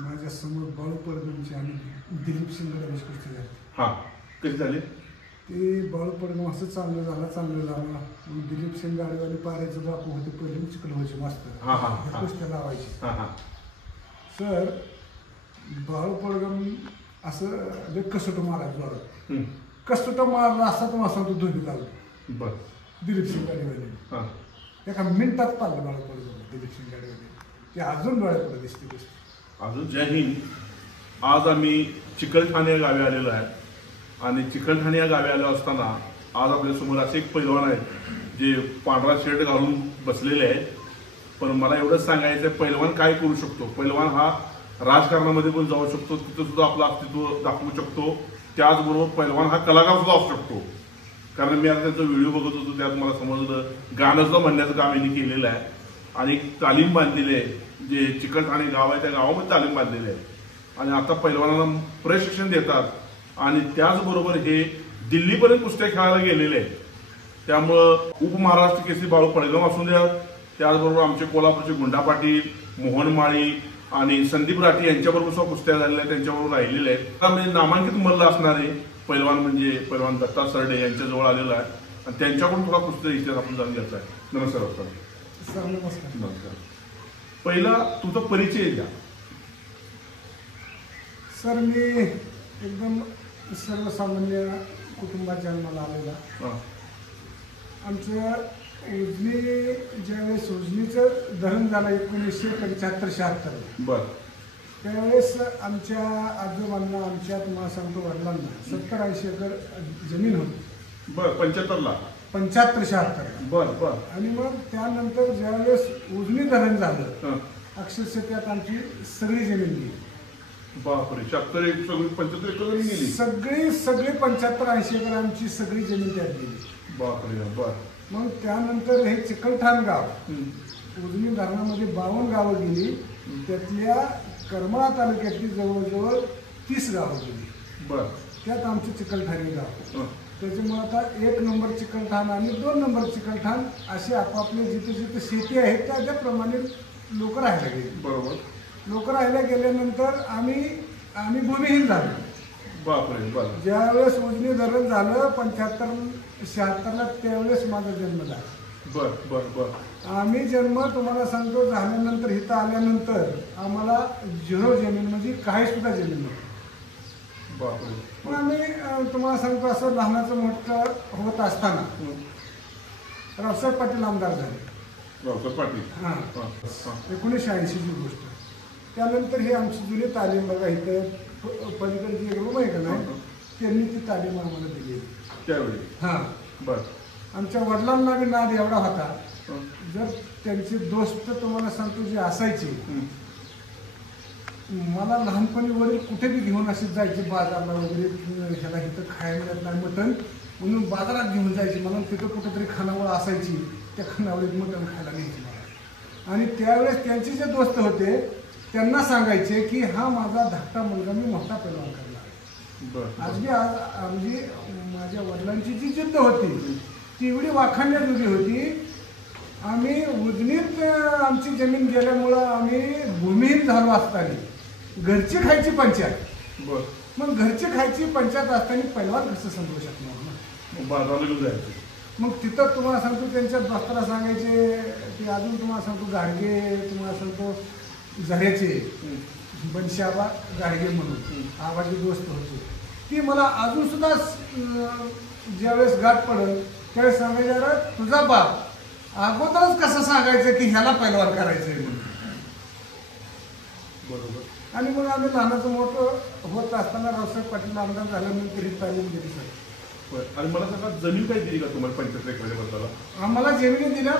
माझ्या समोर बाळू पडगमचे आणि दिलीप शिंगडे कुस्ती झाली. हां, कधी झाले? ते बाळू पडगम असं चांगलं झालं मग दिलीप सिंग गाडीवाले पाऱ्याचं बापू होते पहिले चिकल व्हायचे मास्तर कुस्त्या लावायचे. सर बाळू पडगम असं कसोट मारायचं जोरात कसोट मारला असता तो असा तो धोबी लागला. बरं. दिलीप सिंग गाडीवाले एका मिनिटात पाडलं बाळू पडगम दिलीप सिंग गाडीवाले. ते अजून डोळ्यापुढे दिसते गोष्ट. अजून जय हिंद. आज आम्ही चिकलठाणे या गावी आलेलो आहे आणि चिकलठाणे या गावी आलो असताना आज आपल्यासमोर असे एक पैलवान आहेत जे पांढरा शर्ट घालून बसलेले आहेत. पण मला एवढंच सांगायचं आहे, पैलवान काय करू शकतो. पैलवान हा राजकारणामध्ये पण जाऊ शकतो, तिथं सुद्धा आपलं अस्तित्व दाखवू शकतो. त्याचबरोबर पैलवान हा कलाकार सुद्धा असू शकतो. कारण मी आता त्यांचा व्हिडिओ बघत होतो, त्यात मला समजलं गाणं सुद्धा म्हणण्याचं काम यांनी केलेलं आहे आणि एक तालीम बांधलेली आहे. जे चिकलठाणे गाव आहे त्या गावामध्ये तालीम बांधलेली आहे आणि आता पैलवानांना प्रशिक्षण देतात आणि त्याचबरोबर हे दिल्लीपर्यंत कुस्त्या खेळायला गेलेले आहेत. त्यामुळं उपमहाराष्ट्र केसरी बाळू पडगम असू द्या, त्याचबरोबर आमचे कोल्हापूरचे गुंडा पाटील, मोहन माळी आणि संदीप राठी यांच्याबरोबर सुद्धा कुस्त्या झालेल्या आहेत, त्यांच्याबरोबर राहिलेले आहेत. म्हणजे नामांकित मल्ल असणारे पैलवान म्हणजे पैलवान दत्ता सरडे यांच्याजवळ आलेला आहे आणि त्यांच्याकडून थोडा कुस्त्या इतिहास आपण जाणून घ्यायचा आहे. नमस्कार सर. नमस्कार. पहिला तुझा परिचय द्या. सर मी एकदम सर्वसामान्य कुटुंबात जन्माला आलेला. आमच्या उजनी ज्यावेळेस उजनीचं धरण झालं 1975-76 बर, त्यावेळेस आमच्या आजोबांना आमच्या तुम्हाला सांगतो वडिलांना 70-80 एकर जमीन होती. बर. 75ला 75-76. बर बर. आणि मग त्यानंतर ज्यावेळेस उजनी धरण झालं अक्षरशः त्यात आमची सगळी जमीन गेली. बापरे. 75 एकर जमीन गेली. सगळी 75-80 एकर आमची सगळी जमीन त्यात गेली. बापरे. बर. मग त्यानंतर हे चिकलठाण गाव उजनी धरणामध्ये 52 गावं गेली. त्यातल्या करमाळा तालुक्यातली जवळजवळ 30 गावं गेली. बर. त्यात आमचं चिकलठाणे गाव. त्याच्यामुळे आता 1 नंबर चिकलठाण आणि 2 नंबर चिकलठाण असे आपापले जिथे जिथे शेती आहे त्याप्रमाणे लोक राहायला गेले. बरोबर. लोक राहायला गेल्यानंतर आम्ही भूमिहीन झालो. बापरे. बर. ज्यावेळेस उजनी धरण झालं 75-76ला त्यावेळेस माझा जन्म झाला. बर बर बर. आम्ही जन्म तुम्हाला सांगतो झाल्यानंतर इथं आल्यानंतर आम्हाला 0 जमीन म्हणजे काही सुद्धा जमीन नव्हती. बापरे. पण आम्ही तुम्हाला सांगतो असं लहानाचं मोठं होत असताना रावसाहेब पाटील आमदार झाले. रावसाहेब पाटील. हां. 1980ची गोष्ट. त्यानंतर हे आमची जुनी तालीम बघा इथं पलीकडे जी एक रूम आहे का नाही त्यांनी ती तालीम आम्हाला दिली त्यावेळी. हां. बर. आमच्या वडिलांना बी नाद एवढा होता, जर त्यांचे दोस्त तुम्हाला सांगतो जे असायचे, मला लहानपणी वडील कुठे बी घेऊन असे जायचे बाजारला वगैरे, ह्याला इथं खायला मिळत नाही मटण म्हणून बाजारात घेऊन जायचे. मला तिथं कुठेतरी खानावळ असायची, त्या खानावळीत मटण खायला न्यायचे मला. आणि त्यावेळेस त्यांचे जे दोस्त होते त्यांना सांगायचे की हा माझा धाकटा मुलगा मी मोठा पैलवान करणार. आज म्हणजे माझ्या वडिलांची जी जिद्द होती ती एवढी वाखाणण्याजोगी होती. आम्ही उजनीत आमची जमीन गेल्यामुळं आम्ही भूमिहीन झालो असताना घरची खायची पंचायत. मग घरची खायची पंचायत असताना पैलवान कसं समजू शकणार. मग तिथं तुम्हाला सांगतो त्यांच्या दोस्ताला सांगायचे की अजून तुम्हाला सांगतो गाडगे, तुम्हाला सांगतो झऱ्याचे बनशाबा गाडगे म्हणून आवाजी दोस्त होते, ती मला अजून सुद्धा ज्यावेळेस गाठ पडत त्यावेळेस सांगायचं तुझा बाप अगोदरच कसं सांगायचं की ह्याला पैलवान करायचंय म्हणून. बरोबर. आणि मग आम्ही लहानाचं मोठं होत असताना रावसाहेब पाटील आमदार झाल्यानंतर ही तालीम दिली सर. आणि मला सांगा जमीन काय दिली का तुम्हाला 75 एकर? आम्हाला जमिनी दिल्या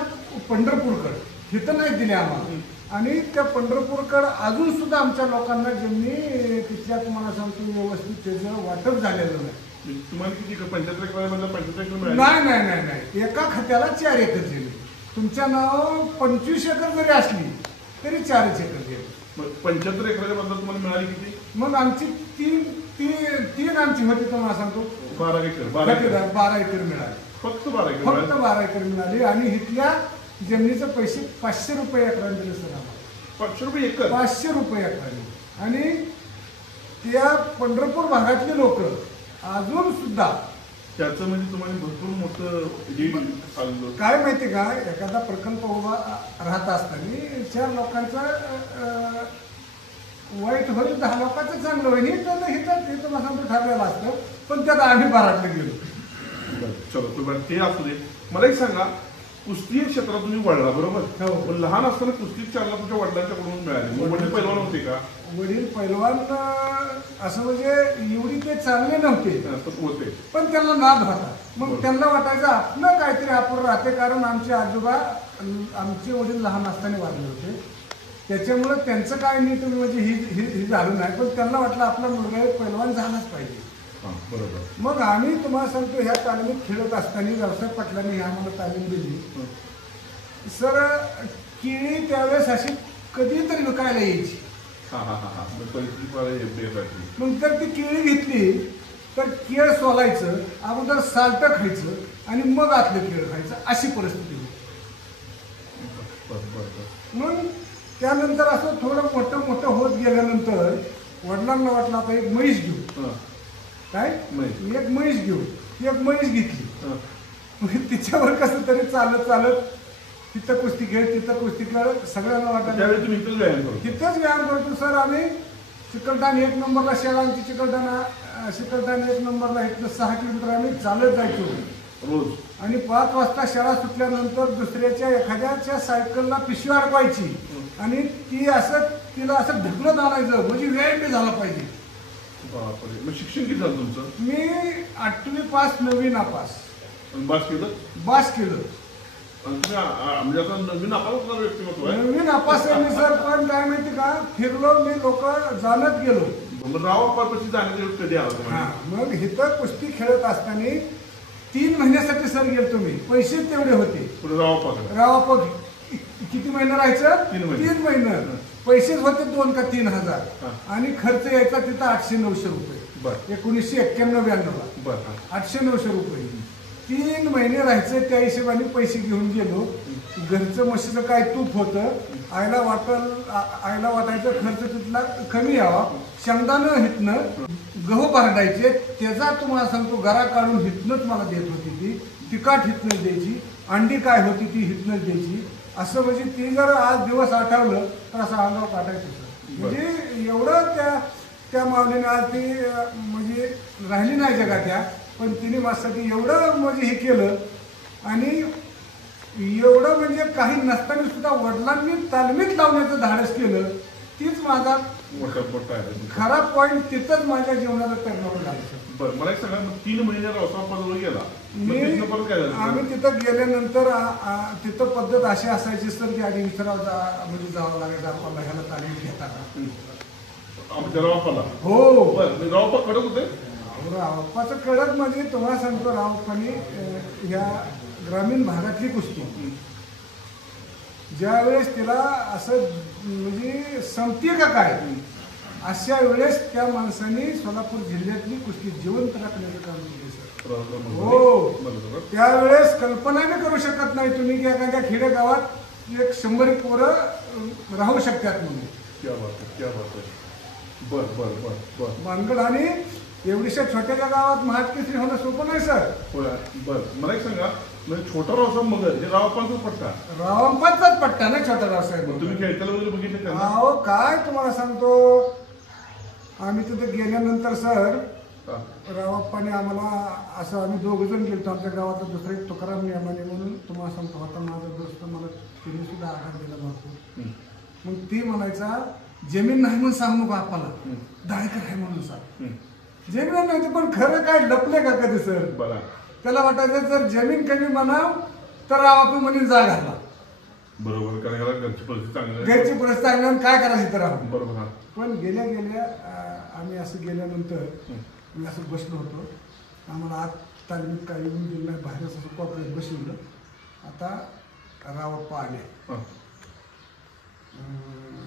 पंढरपूरकडे, इथं नाही दिल्या आम्हाला. आणि त्या पंढरपूरकडे अजून सुद्धा आमच्या लोकांना जमिनी तिथल्या तुम्हाला सांगतो व्यवस्थित त्याचं वाटप झालेलं नाही. तुम्हाला किती 75 एकर म्हणजे 75 एकर मिळाली? नाही. एका खात्याला 4 एकर जमीन. तुमच्या नाव 25 एकर जरी असली तरी 4 एकर जमीन. मग 75 एकराच्या बद्दल तुम्हाला मिळाली किती? मग आमची तीन आमची होती तुम्हाला सांगतो 12 एकर. 12 एकर मिळाली. फक्त 12 एकर. फक्त 12 एकर मिळाली. आणि इथल्या जमिनीचे पैसे 500 रुपये एकराने दिले सर आम्हाला. 500 रुपये एकर? 500 रुपये एकराने. आणि त्या पंढरपूर भागातली लोक अजून सुद्धा त्याचं म्हणजे तुम्हाला भरपूर मोठं हे चाललं. काय माहिती का, एखादा प्रकल्प उभा राहत असताना 4 लोकांचं वाईट होईल, 10 लोकांचं चांगलं होईल, हे तर माझं ठरलेलं असतं. पण त्यात आम्ही बाराटलं गेलो. चलो तुम्ही ते असू दे. मला एक सांगा, कुस्ती क्षेत्रात तुम्ही वळला बरोबर. हो. पण लहान असताना कुस्ती चालला तुमच्या वडिलांच्याकडून मिळाली. मग वडील पैलवान होते का? वडील पैलवान असं म्हणजे एवढी ते चांगले नव्हते, होते, पण त्यांना नाद होता. मग बरोबर. त्यांना वाटायचं आपलं काहीतरी आपण राहते, कारण आमचे आजोबा आमचे वडील लहान असताना वाढले होते. त्याच्यामुळे त्यांचं काय नीट म्हणजे ही झालं नाही, पण त्यांना वाटलं आपला मुलगा पैलवान झालाच पाहिजे. बरोबर. मग आम्ही तुम्हाला सांगतो, ह्या तालमीत खेळत असताना व्यवसाय पाटलांनी आम्हाला तालीम दिली. सर केळी त्यावेळेस अशी कधीतरी विकायला यायची. मग जर ती केळी घेतली तर केळ सोलायचं, अगोदर साल्ट खायचं आणि मग आतलं केळ खायचं, अशी परिस्थिती होती. मग त्यानंतर असं थोडं मोठं होत गेल्यानंतर वडिलांना वाटलं आता एक म्हैस घेऊ. काय एक म्हैस घेऊ. एक म्हैस घेतली. तिच्यावर कसं तरी चालत तिथं कुस्ती खेळ, तिथं कुस्ती खेळ, सगळ्यांना वाटायला तिथंच व्यायाम करतो. सर आम्ही चिकलठाण 1 नंबरला शाळा, आमची चिकलठाण 1 नंबरला इथलं 6 किलोमीटर आम्ही चालत जायचो रोज. आणि 5 वाजता शाळा सुटल्यानंतर दुसऱ्याच्या एखाद्याच्या सायकलला पिशवी अडकवायची आणि तिला असं ढकलत आणायचं, म्हणजे व्यायाम बी झाला पाहिजे. मग शिक्षण किती झालं तुमचं? मी 8वी पास, 9वी नापास. बास केलं. म्हणजे आता नवीन नापास व्यक्तिमत्व आहे. नवीन नापास आहे मी सर, पण काय माहिती का, फिरलो मी, लोक जाणत गेलो. रावापाशी जाण्याचा कधी आला? मग इथं कुस्ती खेळत असताना 3 महिन्यासाठी सर गेलो मी. पैसे तेवढे होते. रावापा किती महिने राहायचं? 3 महिने. पैसेच होते 2 का 3 हजार आणि खर्च यायचा तिथं 800-900 रुपये. 1991-92ला 800-900 रुपये. 3 महिने राहायचं. त्या हिशोबाने पैसे घेऊन गेलो. घरचं म्हशीचं काय तूप होतं, आईला वाटायचं खर्च तिथला कमी यावा. शेंगदाणं हितनं गहू भांडायचे, त्याचा तुम्हाला सांगतो गरा काढून हितनंच मला देत होती ती. तिकाट हितनंच द्यायची. अंडी काय होती ती हितनंच द्यायची. असं म्हणजे ती जर आज दिवस आठवलं तर असं अंगावर काढायचं. म्हणजे एवढं त्या माऊलीने आज ती म्हणजे राहिली नाही जगात, पण तिने माझ्यासाठी एवढं म्हणजे हे केलं. आणि एवढं म्हणजे काही नसताना सुद्धा वडिलांनी तालमीत लावण्याचं धाडस केलं. तीच माझा खरा पॉईंट, तिथंच माझ्या जीवनाचा परिणाम झाला. बरं, मला एक सांगा, 3 महिने रावसाहेबांजवळ गेला. आम्ही तिथं गेल्यानंतर तिथं पद्धत अशी असायची सर की आधी विचारावं म्हणजे जावं लागायचं आपल्याला ह्याला तालीम घेताना. हो, रावप्पा कडक होते. रावप्पाचं कडक म्हणजे तुम्हाला सांगतो, रावप्पानी ह्या ग्रामीण भागातली कुस्ती ज्यावेळेस तिला असं म्हणजे संपते का काय, अशा वेळेस त्या माणसाने सोलापूर जिल्ह्यातली कुस्ती जिवंत राखण्याचं काम केलं सर. हो, त्यावेळेस कल्पना बी करू शकत नाही तुम्ही की एखाद्या खेडेगावात 100 पोरं राहू शकतात म्हणून. भानगड. आणि एवढीशा छोट्याच्या गावात महाकेसरी होणं सोपं नाही सर. मला एक सांगा, छोटा रावसाहेब मगर हे रावप्पांचाच पट्टा? रावप्पांचाच पट्टा ना छोटा रावसाहेब. तुम्ही खेळताना वगैरे बघितले? अहो काय तुम्हाला सांगतो, आम्ही तिथे गेल्यानंतर सर रावप्पाने आम्हाला असं, आम्ही 2 जण गेलो. आमच्या गावातला दुसरा एक तुकाराम नियमाने म्हणून तुम्हाला सांगतो होता माझा दोस्त, मला तिने सुद्धा आधार दिला भरपूर. मग ती म्हणायचा जमीन नाही म्हणून सांग नको आपल्याला, दायकर आहे म्हणून सांग. जमीन नव्हती, पण खरं काय लपले का कधी सर. त्याला वाटायचं जर जमीन कमी म्हणाव तर रावप्पा म्हणून जा घाला. बरोबर, कारण घरची परिस्थिती चांगली, काय करायची तर आपण. बरोबर. पण गेल्या आम्ही असं गेल्यानंतर मी असं बसलो होतो. आम्हाला आत तालमीत काही येऊन गेलं नाही, बाहेरच असं कोपऱ्यात बसवलं. आता रावप्पा आले,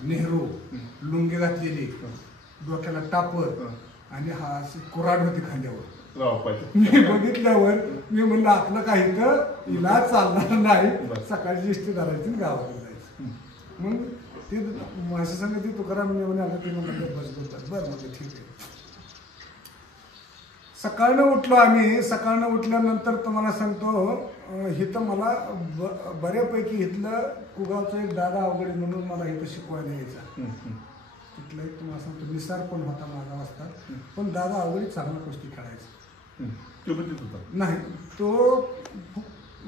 नेहरू, लुंगी घातलेली, डोक्याला टापर आणि हा अशी कुऱ्हाड होती खांद्यावर. मी बघितल्यावर मी म्हणलं आपलं काही तर इलाज चालणार नाही, सकाळची इष्टी धरायची गावाला जायचं. मग ते माझ्या संग ती तुकाराम म्हणे आलं ते म्हणलं बस बोलतात बरं म्हणजे ठीक आहे. सकाळनं उठलो आम्ही. सकाळनं उठल्यानंतर तुम्हाला सांगतो इथं मला बऱ्यापैकी इथलं कुगावचं एक दादा अवघडे म्हणून मला इथं शिकवायला यायचा. तिथलं एक तुम्हाला सांगतो निसार पण होता माझा वाजता, पण दादा अवघडे चांगला कुस्ती खेळायचा. नाही, तो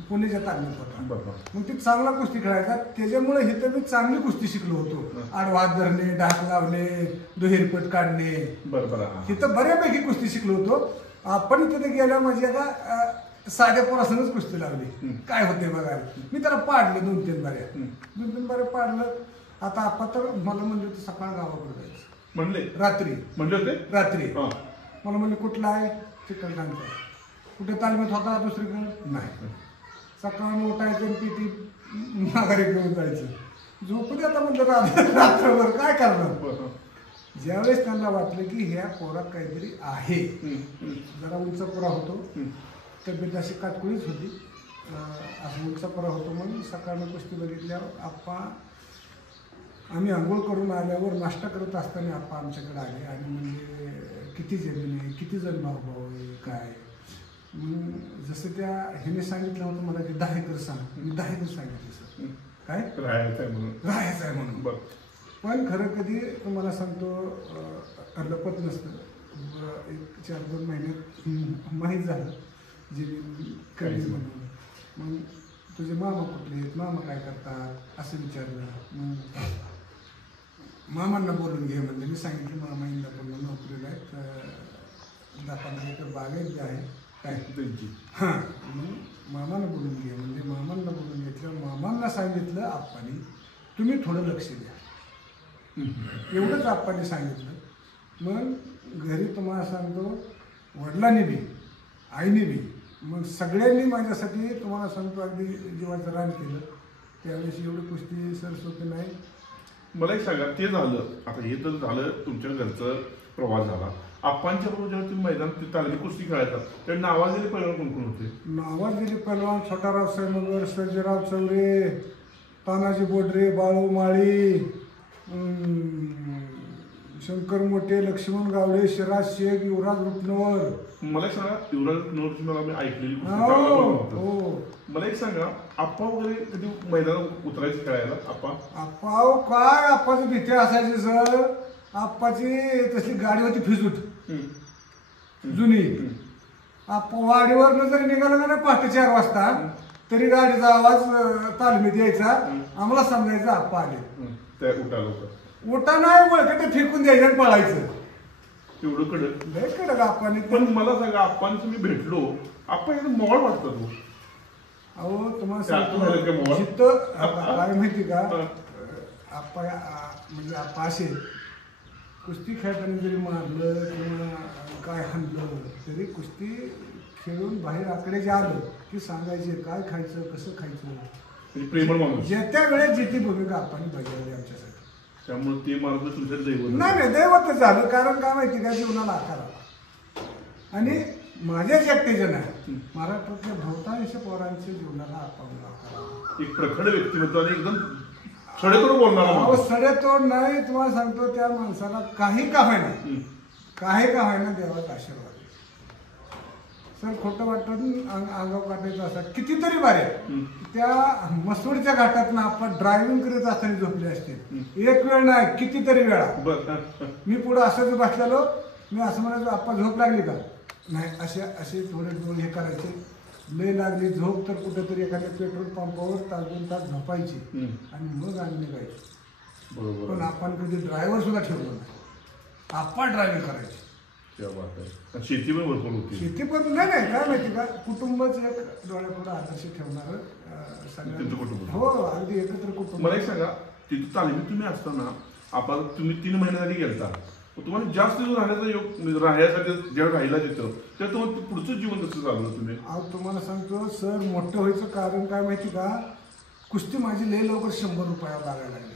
पुण्याच्या तालमीत होता. मग ती चांगला कुस्ती खेळायचा. त्याच्यामुळे इथं मी चांगली कुस्ती शिकलो होतो. आडवाद धरणे, ढाक लावणे, दुहेरपट काढणे, तिथं बऱ्यापैकी कुस्ती शिकलो होतो. आपण तिथे गेल्यावर माझी आता साध्या पोरासनच कुस्ती लावली. काय होते बघायला. मी त्याला पाडलं 2-3 बाऱ्या पाडलं. आता आपण तर मला म्हणले होते सकाळ गावाकडे जायचं. म्हणले रात्री मला म्हणले कुठला आहे चिकलठाणचा. कुठे तालमीत होता दुसरीकडे नाही. सकाळी उठायचं आणि पिटी माघारी घेऊन जायचं. झोपू दे आता म्हणलं रात्रभर काय करणार. ज्यावेळेस त्यांना वाटलं की ह्या पोरात काहीतरी आहे, जरा उंचपुरा होतो, तब्येत अशी काटकुळीच होती, असं उंचपुरा होतो. म्हणून सकाळनं कुस्ती बघितल्यावर आम्ही आंघोळ करून आल्यावर नाश्ता करत असताना आप्पा आमच्याकडे आले आणि म्हणजे किती जमीन आहे, किती जण भाऊ आहे, काय. जसं त्या ह्याने सांगितलं होतं मला की 10 एकर सांग. मी 10 एकर सांगितलं सर. काय राहायचं आहे म्हणून. पण खरं कधी तुम्हाला सांगतो लपत नसतं. 1-4-2 महिन्यात माहीत झालं जे कधी म्हणून. मग तुझे मामा कुठले आहेत, मामा काय करतात असं विचारलं. मग मामांना बोलून घे म्हणजे मी सांगितलं मामा इंदापूरला नोकरीला आहेत, 10-15 एकर बागायत आहे काय त्यांची. हां, मग मामांना बोलून घे म्हणजे मामांना बोलून घेतलं. मामांना सांगितलं आप्पानी तुम्ही थोडं लक्ष द्या, एवढंच आप्पानी सांगितलं. मग घरी तुम्हाला सांगतो वडिलांनी बी आईने बी मग सगळ्यांनी माझ्यासाठी तुम्हाला सांगतो अगदी जीवाचं रान केलं. त्यावेळेस एवढी कुस्ती सरस्वती नाही. मला एक सांगा, ते झालं आता हे तर झालं तुमच्या घरचं प्रवास झाला. आप्पांच्या बरोबर जेव्हा तुम्ही मैदानात तालमी कुस्ती खेळायचा त्यावेळी नावाजलेले पैलवान कोण कोण होते? नावाजलेले पैलवान छोटाराव साहेब, सर्जेराव चौरे, तानाजी बोडरे, बाळू माळी, शंकर मोठे, लक्ष्मण गावडे, शिराज शेख, युवराज रुपनवर. मला एक सांगा, युवराज रुपनवरची मला मी ऐकलेली. मला एक सांगा, आप्पा वगैरे कधी मैदानात उतरायचं खेळायला? आप्पा काय आप्पाची भीती असायची सर. आप्पाची तशी गाडी होती फिजूट जुनी. आप्पा वाडीवरनं जरी निघालं ना 5-4 वाजता तरी गाडीचा आवाज तालमीत यायचा. आम्हाला समजायचं आप्पा आले. उठा नाही वळकटे फेकून द्यायचं आणि पळायचं. एवढं कडक लय कडक आप्पाने. पण मला सांगा, आप्पांचं मी भेटलो, आप्पा एकदम मोळ वाटतं तो. अहो तुम्हाला सांगतो जिथं काय माहिती का आप्पा म्हणजे आप्पा असे कुस्ती खेळताना जरी मारलं किंवा काय हाणलं तरी कुस्ती खेळून बाहेर आकडे जे आलं की सांगायचे काय खायचं कसं खायचं. प्रेमळ माणूस. जे त्या वेळेस जी ती भूमिका आपण बजावली आमच्यासाठी. त्यामुळे ते मार्ग तुमच्या दैवत नाही दैवतच झालं. कारण काय माहिती का जीवनाला आकार आला आणि माझ्याच एकट्याचे नाही महाराष्ट्रातल्या बहुतांश पोरांच्या जीवनाला आकार आला. एक प्रखड व्यक्तिमत्व आणि एकदम सडेतोड बोलणारा. सडेतोड नाही तुम्हाला सांगतो. त्या माणसाला काही का होईना देवाचा आशीर्वाद. सर खोटं वाटतं अंगाव काटायचं असा कितीतरी बारे त्या मसूरच्या घाटात ना आपण ड्रायव्हिंग करीत असताना झोपले असते. एक वेळ नाही कितीतरी वेळा. मी पुढे असंच बसलेलो. मी असं म्हणायचो आप्पा झोप लागली का नाही. असे थोडे दोन हे करायचे. लय लागली झोप तर कुठेतरी एखाद्या पेट्रोल पंपावर 1-2 तास झोपायची आणि मग आम्ही निघायचो. पण आपण कधी ड्रायव्हर सुद्धा ठेवलो नाही. आपण ड्रायव्हिंग करायची. शेती पण भरपूर होती. शेती पण नाही काय माहिती का कुटुंबच एक डोळ्यापुढे आदर्श ठेवणार सगळं. हो अगदी एकत्र कुटुंब. मला एक सांगा, तिथे तालमीत तुम्ही असताना आपण तुम्ही 3 महिन्यासाठी गेलता, तुम्हाला जास्त दिवस राहण्याचा योग राहण्यासाठी जेव्हा राहिला तिथं तेव्हा तुम्हाला पुढचं जीवन कसं चाललं तुम्ही? तुम्हाला सांगतो सर, मोठं व्हायचं कारण काय माहिती का, कुस्ती माझी लय लवकर 100 रुपयावर लागायला लागली.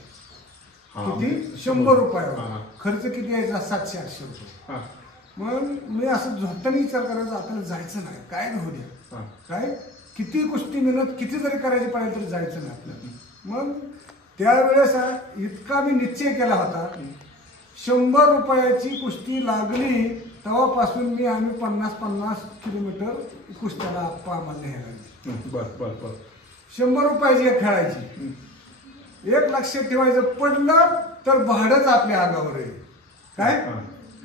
किती? 100 रुपयावर. खर्च किती यायचा? 700-800 रुपये. मग मी असं झोपताना विचार करायचा आपल्याला जायचं नाही काय घेऊ द्या काय किती कुस्ती मेहनत किती जरी करायची पाहिजे तरी जायचं नाही आपल्याला. मग त्यावेळेस इतका मी निश्चय केला होता, 100 रुपयाची कुस्ती लागली तेव्हापासून आम्ही 50-50 किलोमीटर कुस्त्याला आम्हाला न्यायला लागली. बर बर बर. 100 रुपयाची एक खेळायची. एक लक्षात ठेवायचं, पडलं तर भाडंच आपल्या अंगावर आहे. काय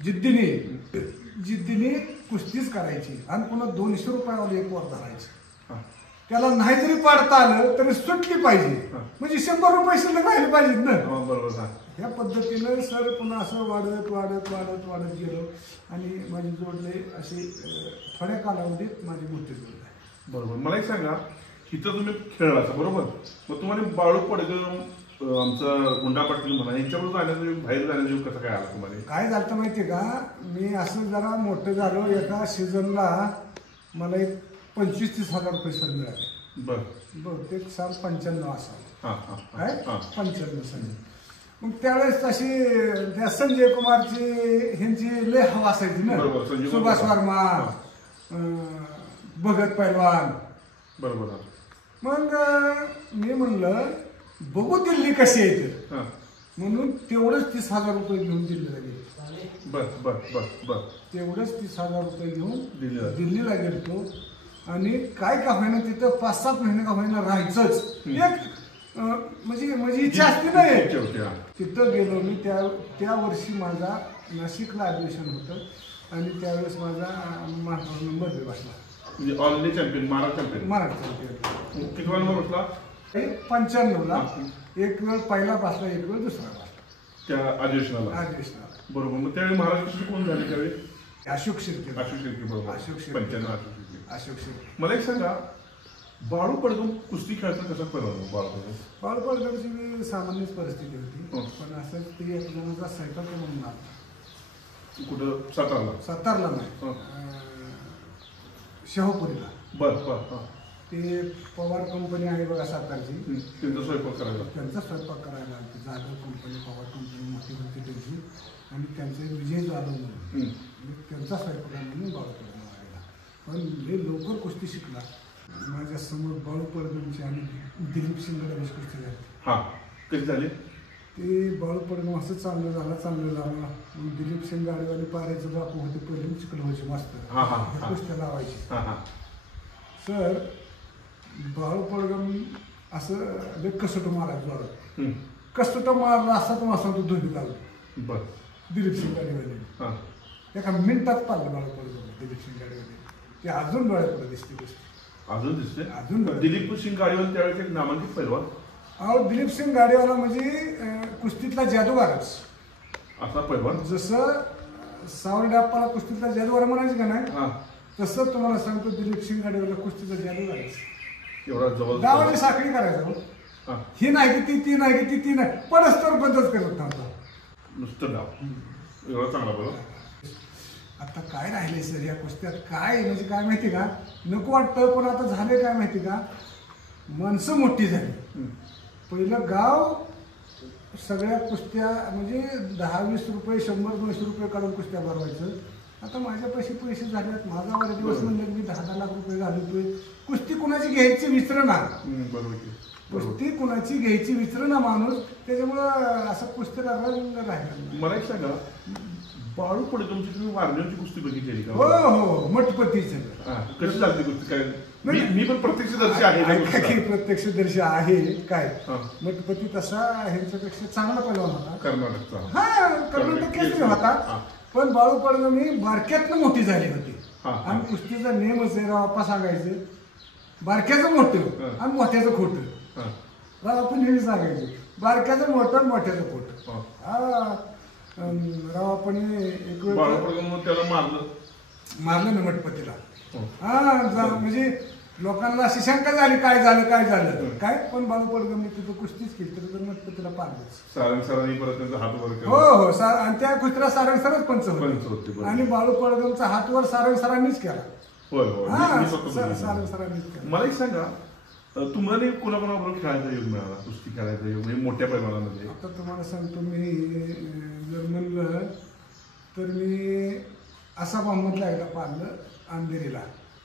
जिद्दीने कुस्तीच करायची आणि पुन्हा 200 रुपयावर एक वर धरायची. त्याला नाही जरी पाडता आलं तरी सुटली पाहिजे, म्हणजे 100 रुपये शिल्लक राहिले पाहिजेत ना. बरोबर. ह्या पद्धतीनं सर पुन्हा असं वाढत गेलो आणि माझे जोडले असे थोड्या कालावधीत माझी मोठी जोड आहे. बरोबर. मला एक सांगा, इथं तुम्ही खेळलाचा बरोबर, मग तुम्हाला बाळू पडगम आमचं गुंडा पाटील म्हणा यांच्याबरोबर जाण्याचा बाहेर जाण्याचा योग कसा काय आला तुम्हाला? काय झालं माहितीये का, मी असं जरा मोठं झालो, एका सीझनला मला एक 25-30 हजार रुपये सर मिळाले. बहुतेक साल 95 असावं. काय 95 साली. मग त्यावेळेस तशी त्या संजय कुमारची ह्यांची लय हवा असायची ना, सुभाष वर्मा, भगत पैलवान. बरोबर. मग मी म्हणलं बघू दिल्ली कशी येते, म्हणून तेवढंच 30,000 रुपये घेऊन दिल्लीला गेलो. तेवढंच 30,000 रुपये घेऊन दिल्लीला गेलो आणि काय का होईना तिथं 5-7 महिने का होईना राहायचंच. एक म्हणजे इच्छा असते ना. तिथं गेलो मी. त्या वर्षी माझा नाशिकला ऍडमिशन होतं आणि त्यावेळेस माझा महाराष्ट्र नंबर बसला. म्हणजे all India champion, Maharashtra champion. किती नंबर बसला? 95ला. एक वेळ पहिला बसला, एक वेळ दुसरा बसला त्या अधिवेशनाला. बरोबर. मग त्यावेळी महाराष्ट्र कोण झाले त्यावेळी? अशोक शिर्के. बरोबर. अशोक 95 शिर्के. मला एक सांगा, बाळू पडगम कुस्ती खेळायचा कसा परिणाम? बाळू पडगमची मी सामान्यच परिस्थिती होती, पण असं ती एक जणांचा स्वयंपाक म्हणून आला. कुठं? सातारला नाही, शहापुरीला. ते पवार कंपनी आहे बघा सातारची, त्यांचा स्वयंपाक करायला जाधव कंपनी, पवार कंपनी मोठी होती त्यांची, आणि त्यांचे विजय जाधव म्हणून त्यांचा स्वयंपाक म्हणून बाळू पडगम व्हायला. पण लय लवकर कुस्ती शिकला. माझ्या समोर बाळू पडगमची आणि दिलीप शिंगडाची कुस्ती झाली. कशी झाली? ते बाळू पडगम असं चांगलं झालं. दिलीप सिंग गाडीवाले पाऱ्याचं बापू होते, पहिले चिकल व्हायचे मस्त कुस्त्या लावायची. सर बाळू पडगम असं कसोट मारायचं, कसोट मारला असा तो असा तो धोबी लावला दिलीप सिंग गाडीवाले. एका मिनिटात पाडलं बाळू पडगम दिलीप सिंग गाडीवाले. ते अजून डोळ्यापुढे दिसते गोष्ट, अजून दिसते. दिलीप सिंग गाडीवाला त्यावेळेस एक नामांकित पैलवान. दिलीप सिंग गाडीवाला म्हणजे कुस्तीतला जादूगारच असा पैलवान. जसं सावरड्याप्पाला कुस्तीतला जादूगार म्हणायचं का नाही, तसं तुम्हाला सांगतो दिलीप सिंग गाडीवाला कुस्तीचा जादूगारच. एवढा जवळ गावाची साखळी करायचं, ही नाही की ती नाही की ती नाही, पडस तर बंदच करत नव्हता. नुसतं डाव एवढा चांगला बोला. आता काय राहिले सर या कुस्त्यात, काय म्हणजे काय माहिती का, नको वाटतं पण आता झाले काय माहिती का, माणसं मोठी झाली. पहिलं गाव सगळ्या कुस्त्या म्हणजे 10-20 रुपये, 100-200 रुपये काढून कुस्त्या भरवायचं. आता माझ्या पैसे झालेत. माझा वाढदिवस म्हणलं मी 10 लाख रुपये घालतोय. कुस्ती कुणाची घ्यायची विसरणार, कुस्ती कुणाची घ्यायची विसरणार माणूस. त्याच्यामुळं असं कुस्तीला रंग राहिला. मला एक सांगा, बाळू पडगमची तुम्ही वारण्याची कुस्ती बघितलेली का? हो, मटपतीची. कशी चालते कुस्ती? काय मी पण प्रत्यक्षदर्शी आहे. प्रत्यक्षदर्शी आहे. काय मटपती तसा ह्यांच्यापेक्षा चांगला पैलवान होता, कर्नाटकचा. कर्नाटक केसरी होता. पण बाळू पडगम ही बारक्यातनं मोठी झाली होती. आणि कुस्तीचा नेमच आहे, रावप्पा सांगायचं बारक्याचं मोठं आणि मोठ्याचं खोटं. रावप्पा नेहमी सांगायचे बारक्याचं मोठं आणि मोठ्याचं खोटं. रावप्पाने एक वेळ त्याला मारलं ना मटपतीला. म्हणजे लोकांना अशी शंका झाली काय झालं काय. पण बाळू पडगमने तिथं कुस्तीच केली तर मटपतीला पाडलंच. हो. आणि त्या कुस्तीला सारंग सरच पंच होते आणि बाळू पडगमचा हातवर सारंग सरांनीच केला. सारंग सरांनीच केला. मला एक सांगा, तुम्हाला कोणाकोणाबरोबर खेळायचा योग मिळाला, कुस्ती खेळायचा योग म्हणजे मोठ्या पैलवानामध्ये? आता तुम्हाला सांगतो, मी जर म्हणलं तर मी असा मोहम्मदला एकदा पाडलं अंधेरीला.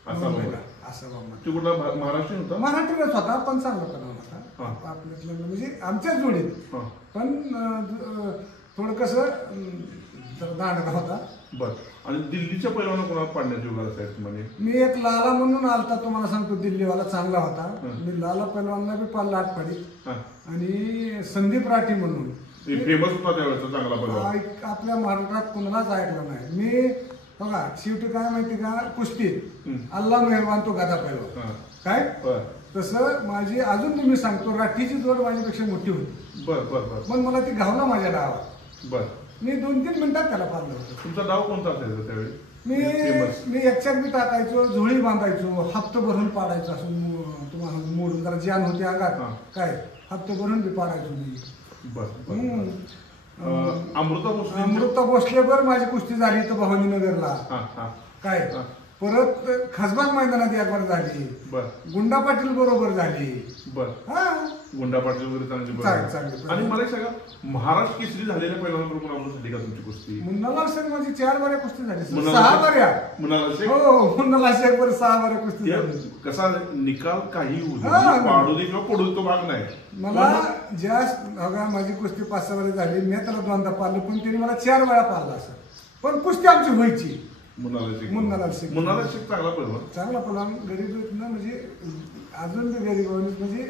असा मुंबईला असा बाबा तो कुठला महाराष्ट्रीयन होता? मराठीलाच होता पण चांगला पलवान हा. होता आपल्यातलं म्हणजे आमच्याच जोडीत हा. पण थोडं कसं दांडगा होता. बर. आणि दिल्लीच्या पैलवाना कोणाला पाडण्याची योगाला साहेब म्हणे? मी एक लाला म्हणून आलता तुम्हाला सांगतो दिल्लीवाला चांगला होता. हं. मी लाला पैलवानला बी पाडला आठपाडी हा. आणि संदीप राठी म्हणून फेमस होता त्यावेळेचा चांगला पैलवान. आपल्या महाराष्ट्रात कोणालाच ऐकलं नाही. मी बघा शेवटी काय माहिती का कुस्ती अल्ला मेहरबान तो गादा पैलवान हा. काय बर तसं माझी अजून तुम्ही सांगतो राठीची जोड माझ्यापेक्षा मोठी होती. बर बर बर पण मला ती घावला माझ्या डावात. बर. मी 2-3 मिनिटात त्याला पाडलं होतं. तुमचा डाव कोणता असायचा त्यावेळी? मी फेमस मी एकच्यात बी टाकायचो झोळी बांधायचो हप्त भरून पाडायचो असं तुम्हाला मोडून जरा जान होते अंगात हा. काय हप्त भरून बी पाडायचो मी. बर बर. अमृता भोसले अमृता भोसलेवर माझी कुस्ती झाली तर भवानीनगरला हा हा काय हा. परत खासबाग मैदानात एक बार झाली. बर गुंडा पाटील बरोबर झाली. बर. हा गुंडा पाटील वगैरे चांगली चांगली, चांगली. बरं. आणि मला एक सांगा महाराष्ट्र केसरी झालेल्या पैलवानाबरोबर आपण झाली का तुमची कुस्ती? मुन्नालाल शेख माझी 4 बाऱ्या कुस्ती झाली सर. मुन्नालाल 6 शेख? बाऱ्या मुन्नालाल शेख? हो मुन्नालाल शेख वर 6 बाऱ्या कुस्ती या झाली. कसा निकाल काही होऊ दे, हा. म्हणजे पाडू दे किंवा पडू दे, तो भाग नाही. मला ज्या बघा माझी कुस्ती 5-6 वेळा झाली मी त्याला 2दा पाळलं पण त्यांनी मला 4 वेळा पाळला असं. पण कुस्ती आमची व्हायची. मुन्नालाल शेख मुन्नालाल शेख. मुन्नालाल शेख चांगला पैलवान. चांगला पलवान गरीब ना म्हणजे अजून बी गरीब म्हणजे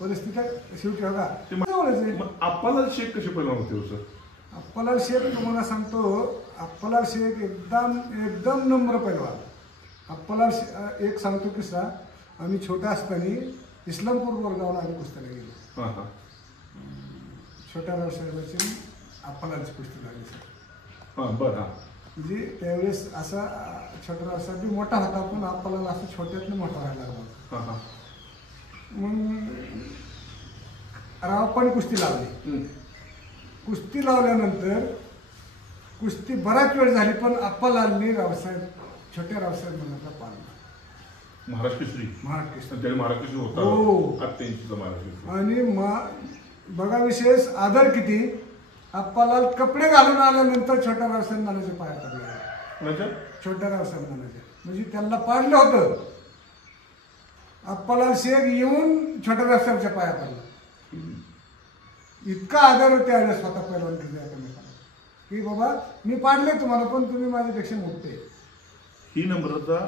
परिस्थिती शेवटी बघा ते मग- जवळच आहे. मग अप्पालाल शेख कसे पैलवान होते हो सर? अप्पालाल शेख तुम्हाला सांगतो अप्पालाल शेख एकदम एकदम नम्र पैलवान. अप्पालाल एक सांगतो किस्सा आम्ही छोटा असताना इस्लामपूर वरगावला आम्ही कुस्त्याला गेलो. हा हा छोट्या रावसाहेबाची अप्पालालची कुस्ती लागली सर. हा बर. हा म्हणजे त्यावेळेस असा छोटा रावसाहेब बी मोठा होता पण अप्पालाल असं छोट्यातनं मोठा व्हायला लागला. हा हा मग रावपाने कुस्ती लावली. हम्म. कुस्ती लावल्यानंतर कुस्ती बराच वेळ झाली पण अप्पालालने रावसाहेब छोट्या रावसाहेब मनातला पाळला महाराष्ट्र केसरी. महाराष्ट्र. त्याने महाराष्ट्र केसरी होता. हो. 88 महाराष्ट्र केसरी. आणि बघा विशेष आदर किती अप्पालाल कपडे घालून आल्यानंतर छोट्या रावसाहेब नानाच्या पाया पडला. कोणाच्या? छोट्या रावसाहेब नानाच्या म्हणजे त्यांना पाडलं होतं. अप्पालाल शेख येऊन छोट्या रावसाहेबच्या पाया पडला. इतका आदर त्यावेळेस स्वतः पैलवान की बाबा मी पाडले तुम्हाला पण तुम्ही माझ्यापेक्षा मोठे. ही नम्रता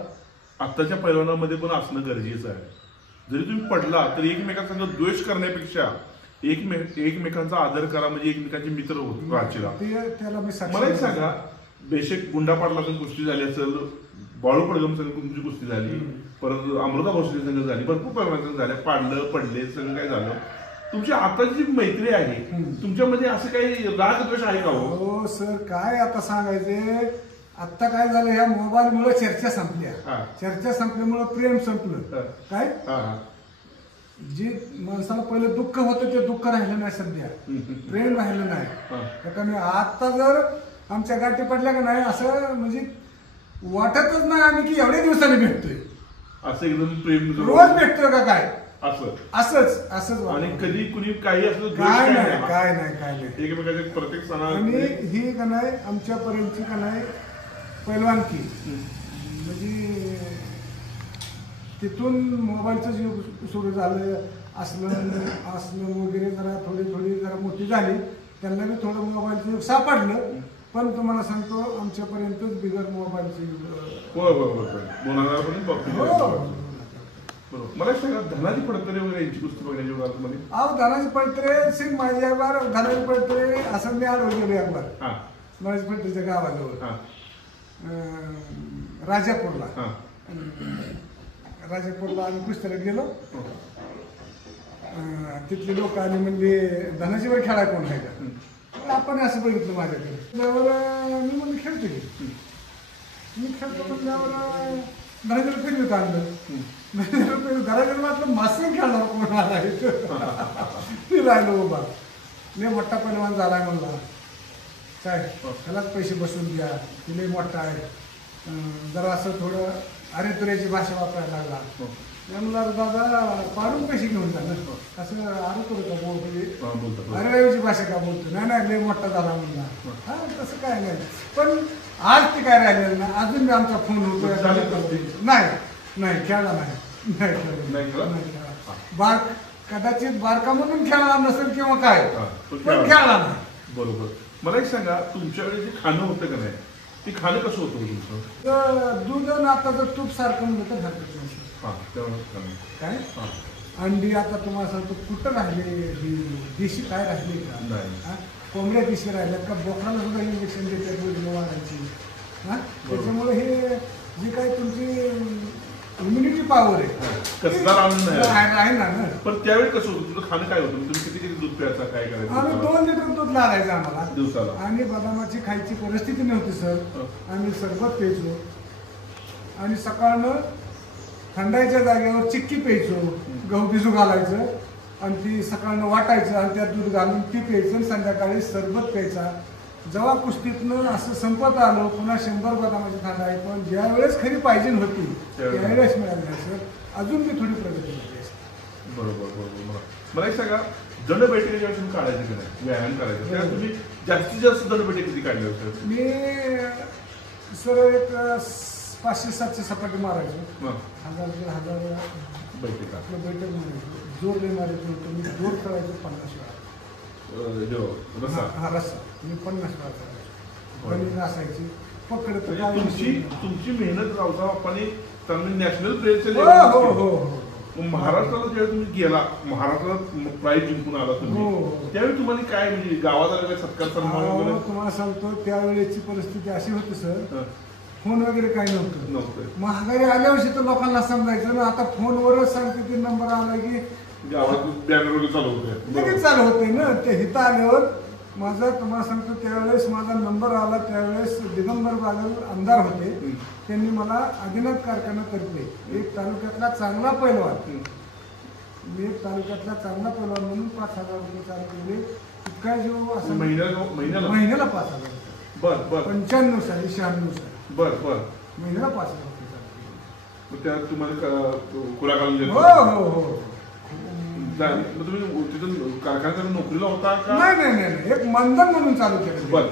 आत्ताच्या पैलवानामध्ये पण असणं गरजेचं आहे. जरी तुम्ही पडला तरी एकमेकांचा द्वेष करण्यापेक्षा एकमेकांचा आदर करा म्हणजे एकमेकांचे मित्र होत राहशील. त्याला मी मला एक सांगा बेशक गुंडा पाटला संग कुस्ती झाली असेल, बाळू पडगम संघ तुमची कुस्ती झाली, परत अमृता भोसले संघ झाली, भरपूर पैलवान झाल्या, पाडलं पडले सगळं काय झालं. तुमची आताची जी मैत्री आहे तुमच्यामध्ये असं काही रागद्वेष आहे का? हो सर काय आता सांगायचे आता काय झालं ह्या मोबाईलमुळे चर्चा संपल्या. चर्चा संपल्यामुळे प्रेम संपलं. काय जे माणसाला पहिलं दुःख होतं ते दुःख राहिलं नाही सध्या. प्रेम राहिलं नाही. आता जर आमच्या गाठी पडल्या का नाही असं म्हणजे वाटतच नाही आम्ही की एवढ्या दिवसांनी भेटतोय. असं एकदम प्रेम रोज भेटतोय का काय असं असंच आणि कधी कुणी काही असं काय नाही एकमेकांच्या प्रत्येक सणा. आणि ही का नाही आमच्यापर्यंतची का नाही पैलवानकी म्हणजे तिथून मोबाईलचं युग सुरू झालं असलं वगैरे जरा थोडी जरा मोठी झाली त्यांना बी थोडं मोबाईलचं युग सापडलं. पण तुम्हाला सांगतो आमच्यापर्यंतच बिगर मोबाईलचं युग. मला सांगा धनाजी पडतरे वगैरे यांची कुस्ती बघण्याची मध्ये अहो धनाजी पडतरे सिंग माझी एक बार धनाजी पडतरे असं मी आलो गेलो एक बार धनाजी पडतरेच्या गावाजवळ राजापूरला आम्ही कुस्तीला गेलो. तिथले लोक आले म्हणजे धनाजीवर खेळाय कोण आहे का आपण असं बघितलं माझ्याकडे. त्यावर मी म्हणजे खेळतो की मी खेळतो म्हटल्यावर धनाजीला फिरवीत आणलं. धनाजीला म्हटलं मासे खेळणार कोण आला मी राहिलो बाबा लय मोठा पैलवान झालाय म्हणला काय त्यालाच पैसे बसून द्या लय मोठा आहे जरा असं थोडं अरे तुऱ्याची भाषा वापरायला लागला. म्हणला दादा पाडून पैसे घेऊन जा ना असं अरे तुरे का बोलतो अरे भाषा का बोलतो नाही लय मोठा झाला म्हणला. हा तसं काय नाही पण आज ते काय राहिलेलं ना अजून मी आमचा फोन होतो नाही नाही खेळला नाही नाही खेळला? बार कदाचित बारका म्हणून खेळला नसेल किंवा काय पण पण खेळला नाही. बरोबर. मला एक सांगा, तुमच्याकडे जे खाणं होतं का नाही, ते खाणं कसं होतं तुमचं? दूध आणि आता जर तूप सारखं म्हणलं तर हरकत नाही. हां, त्यामुळे काय हां. अंडी आता तुम्हाला सांगतो कुठं राहिले देशी काय राहिले का? नाही. हा? कोंबड्या देशी राहिल्यात का? बोकडाला सुद्धा इंजेक्शन देतात वजन वाढायची. हा त्याच्यामुळे हे जे काही तुमची इम्युनिटी पॉवर आहे कसदार आणून नाही आहे ना. पण त्यावेळी कसं होतं तुझं खाणं काय होतं? तुम्ही किती किती दूध प्यायचा, काय आम्ही करायचं 2 लिटर दूध लागायचं आम्हाला दिवसाला? आणि बदामाची खायची परिस्थिती नव्हती सर. आम्ही सरबत प्यायचो आणि सकाळनं थंडाईच्या जागेवर चिक्की प्यायचो, गहू भिजू घालायचं आणि ती सकाळनं वाटायचं आणि त्यात दूध घालून ती प्यायचं आणि संध्याकाळी सरबत प्यायचा. जेव्हा कुस्तीतनं असं संपत आलो पुन्हा 100 बदामाची खाणं आहे, पण ज्या वेळेस खरी पाहिजे होती त्यावेळेस मिळाली नाही सर. अजून मी थोडी प्रगती केली असते. बरोबर. मला एक सांगा, दंडबैठकी जेव्हा तुम्ही काढायचे की नाही, व्यायाम करायचं, तेव्हा तुम्ही जास्तीत जास्त दंडबैठकी किती काढल्या होत्या? मी सर एक 500-700 सपाटी मारायचो. 1000 बैठका बैठक मारायचो. जोर लय मारायचो होतो मी. जोर करायचो 50 वेळा. रस्सा हा रस्सा मी 50 वेळा करायचो. गणित असायची पकडत तुमची मेहनत रावसाहेब बाप्पांनी चांगली नॅशनल प्लेअरचे महाराष्ट्राला जेव्हा तुम्ही गेला, महाराष्ट्रात प्राईज जिंकून आला तुम्ही, त्यावेळी तुम्हाला काय म्हणजे गावात आलेला सत्कार सन्मान? तुम्हाला सांगतो त्यावेळेची परिस्थिती अशी होती सर, फोन वगैरे काही नव्हतं. महागाई आल्यावर्षी तर लोकांना समजायचं ना. आता फोनवरच सांगते की नंबर आला की गावात बॅनर चालू होते, लगेच चालू होते ना. ते हिथं आल्यावर माझा तुम्हाला सांगतो त्यावेळेस माझा नंबर आला. त्यावेळेस दिगंबर बागल आमदार होते. त्यांनी मला आदिनाथ कारखान्यातर्फे एक तालुक्यातला चांगला पैलवान म्हणून 5,000 रुपये चालू केले. इतका जो असं महिन्याला 5,000. बर 95 साली 96 साली बर महिन्याला 5,000 रुपये चालू केले. त्यात तुम्हाला खुला घालून हो. तुम्ही तिथून कारखान्यात नोकरीला होता का? नाही. एक मानधन म्हणून चालू केलं. बर.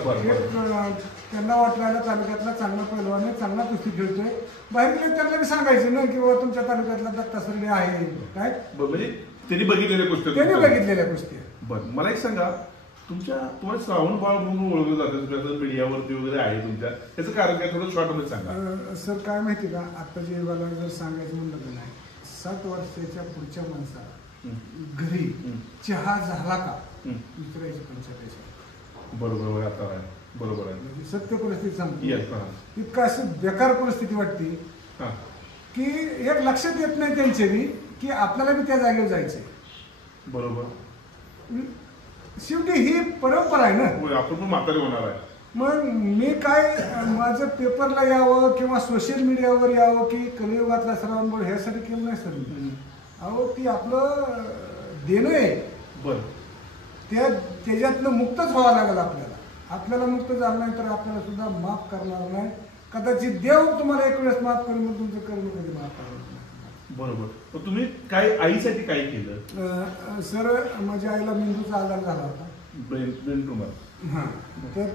त्यांना वाटलं तालुक्यातला चांगला पैलवान आहे, चांगला कुस्ती खेळतोय. बाहेर त्यांना बी सांगायचं ना की बाबा तुमच्या तालुक्यातला दत्ता सरडे आहे काय. म्हणजे त्यांनी बघितलेल्या कुस्ती. बरं. मला एक सांगा, तुम्हाला श्रावण बाळ म्हणून ओळखलं जातं मीडियावरती वगैरे आहे तुमच्या, त्याचं कारण काय थोडं शॉर्ट मध्ये सांगा. सर काय माहिती का, आत्ताच्या युगाला जर सांगायचं म्हणलं तर नाही, 60 वर्षाच्या पुढच्या माणसाला घरी चहा झाला का विचारायची पंचायत. बरोबर आता आहे. बरोबर आहे. म्हणजे सत्य परिस्थिती सांगतो. इतकं असं बेकार परिस्थिती वाटते की एक लक्षात येत नाही त्यांचे बी की आपल्याला बी त्या जागेवर जायचंय. बरोबर. शेवटी ही परंपरा आहे ना. आपण पण म्हातारे होणार आहे. मग मी काय माझं पेपरला यावं किंवा सोशल मीडियावर यावं की कलियुगातला श्रावण ह्यासाठी केलं नाही सर. अहो ती आपलं देणं आहे. बर. त्याच्यातनं मुक्तच व्हावं लागेल आपल्याला मुक्त झालं नाही तर आपल्याला सुद्धा माफ करणार नाही. कदाचित देव तुम्हाला एक वेळेस माफ करून मग तुमचं कर्म कधी माफ करणार नाही. बरोबर. तुम्ही काय आईसाठी काय केलं? सर माझ्या आईला मेंदूचा आजार झाला होता. Brain tumour. हां. तर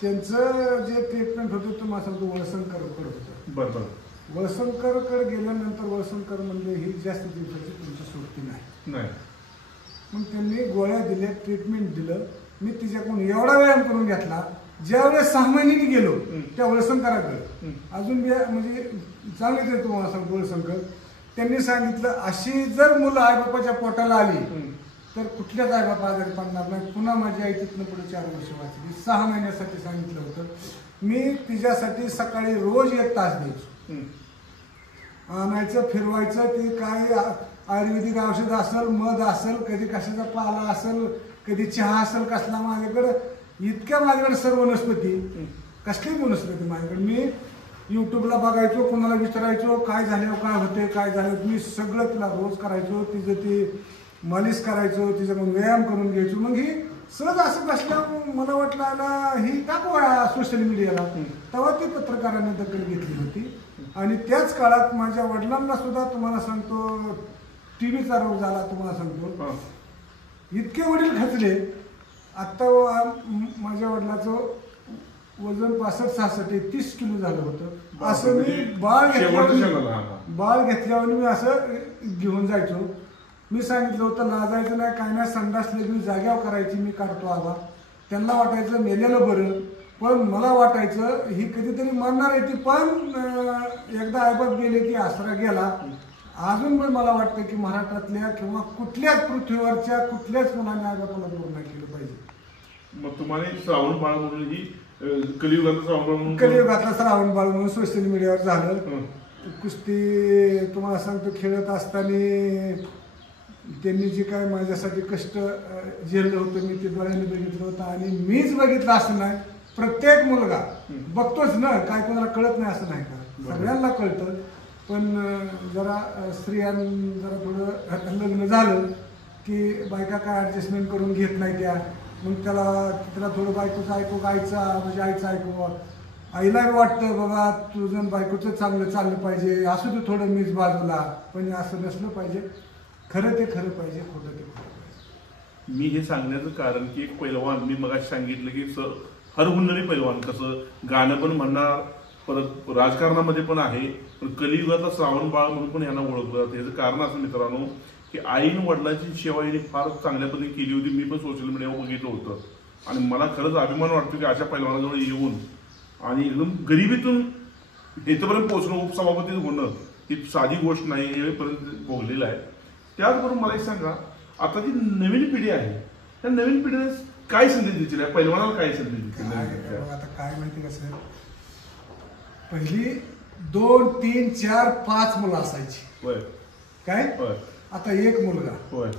त्यांचं जे ट्रीटमेंट होतं ते मला सांगतो वळसंकर करत होतं. बरोबर. वळसंकरकडे गेल्यानंतर वळसंकर म्हणजे ही जास्त दिवसाची तुमची सोबती नाही. मग त्यांनी गोळ्या दिल्या, ट्रीटमेंट दिलं. मी तिच्याकडून एवढा व्यायाम करून घेतला. ज्यावेळेस 6 महिन्यांनी गेलो त्या वळसंकराकडे अजून म्हणजे चांगलीच आहे तुम्हाला सांगतो वळसंकर. त्यांनी सांगितलं अशी जर मुलं आईबापाच्या पोटाला आली तर कुठल्याच आईबापा आजारी पडणार नाही. पुन्हा माझी आई तिथनं पुढे 4 वर्ष वाचली. 6 महिन्यासाठी सांगितलं होतं. मी तिच्यासाठी सकाळी रोज 1 तास द्यायचो. आणायचं, फिरवायचं. ते काय आयुर्वेदिक औषध असेल, मध असेल, कधी कशाचा पाला असेल, कधी चहा असेल कसला, माझ्याकडे इतक्या माझ्याकडे सर्व वनस्पती, कसलीही वनस्पती माझ्याकडे. मी युट्यूबला बघायचो, कोणाला विचारायचो काय झाल्यावर काय होते, काय झालं. मी सगळं तिला रोज करायचो. तिचं ती मालिश करायचो, तिच्याकडून व्यायाम करून घ्यायचो. मग ही सहज असं बसल्यावर मला वाटलं ही टाकू सोशल मीडियाला. तेव्हा ती पत्रकारांनी दखल घेतली होती. आणि त्याच काळात माझ्या वडिलांना सुद्धा तुम्हाला सांगतो टीबीचा रोग झाला. तुम्हाला सांगतो इतके वडील खचले. आत्ता माझ्या वडिलाचं वजन 65-66 आहे, 30 किलो झालं होतं. असं मी म्हणजे बाळ शेवटच्या घेतल्यावर क्षणाला, हा. बाळ घेतल्यावर मी असं घेऊन जायचो. मी सांगितलं होतं लाजायचं नाही, काय नाही, संडासले मी जाग्यावर करायची, मी काढतो आबा. त्यांना वाटायचं मेलेलं बरं, पण मला वाटायचं ही कधीतरी मरणार आहे ती, पण एकदा आईबाप गेले की आसरा गेला. अजून पण मला वाटतं की महाराष्ट्रातल्या किंवा कुठल्याच पृथ्वीवरच्या कुठल्याच मुलाने आईबापाला दूर नाही केलं पाहिजे. मग तुम्हाला श्रावण बाळ म्हणून ही कलियुगाचा श्रावण बाळ म्हणून कलियुगातला श्रावण बाळ म्हणून सोशल मीडियावर झालं. हं. कुस्ती तुम्हाला सांगतो खेळत असताना त्यांनी जे काय माझ्यासाठी कष्ट झेललं होतं मी ते डोळ्याने बघितलं होतं. आणि मीच बघितलं असं नाही, प्रत्येक मुलगा बघतोच ना, काय कोणाला कळत नाही असं नाही का, सगळ्यांना कळतं. पण जरा स्त्रियां जरा थोडं लग्न झालं की बायका काय ॲडजस्टमेंट करून घेत नाही त्या. मग त्याला थोडं बायकोचं ऐकू, म्हणजे आईचं ऐकू. आईला वाटतं बाबा तुझं बायकोचं चांगलं चाललं पाहिजे, असू दे थोडं मीच बाजूला, पण असं नसलं पाहिजे. खरं ते खरं पाहिजे, खोटं ते खोटं पाहिजे. मी हे सांगण्याचं कारण की एक पैलवान, मी मगाशी सांगितलं की हरहुन्नरी पैलवान, कसं गाणं पण म्हणणार, परत राजकारणामध्ये पण आहे, पण कलियुगाचा श्रावण बाळ म्हणून पण यांना ओळखलं जातं. याचं कारण असं मित्रांनो की आईन वडिलांची सेवा यांनी फार चांगल्या पद्धतीने केली होती. मी पण सोशल मीडियावर बघितलं होतं आणि मला खरंच अभिमान वाटतो की अशा पैलवानाजवळ येऊन आणि एकदम गरिबीतून इथपर्यंत पोहोचणं, उपसभापती होणं ही साधी गोष्ट नाही, हेपर्यंत भोगलेलं आहे. त्याचबरोबर मला एक सांगा, आता जी नवीन पिढी आहे त्या नवीन पिढीने काय संदेश दिली आहे, पैलवानाला काय संदेश दिली? आता काय माहिती कसं, पहिली 2, 3, 4, 5 मुलं असायची. होय. काय होय. आता एक मुलगा, होय.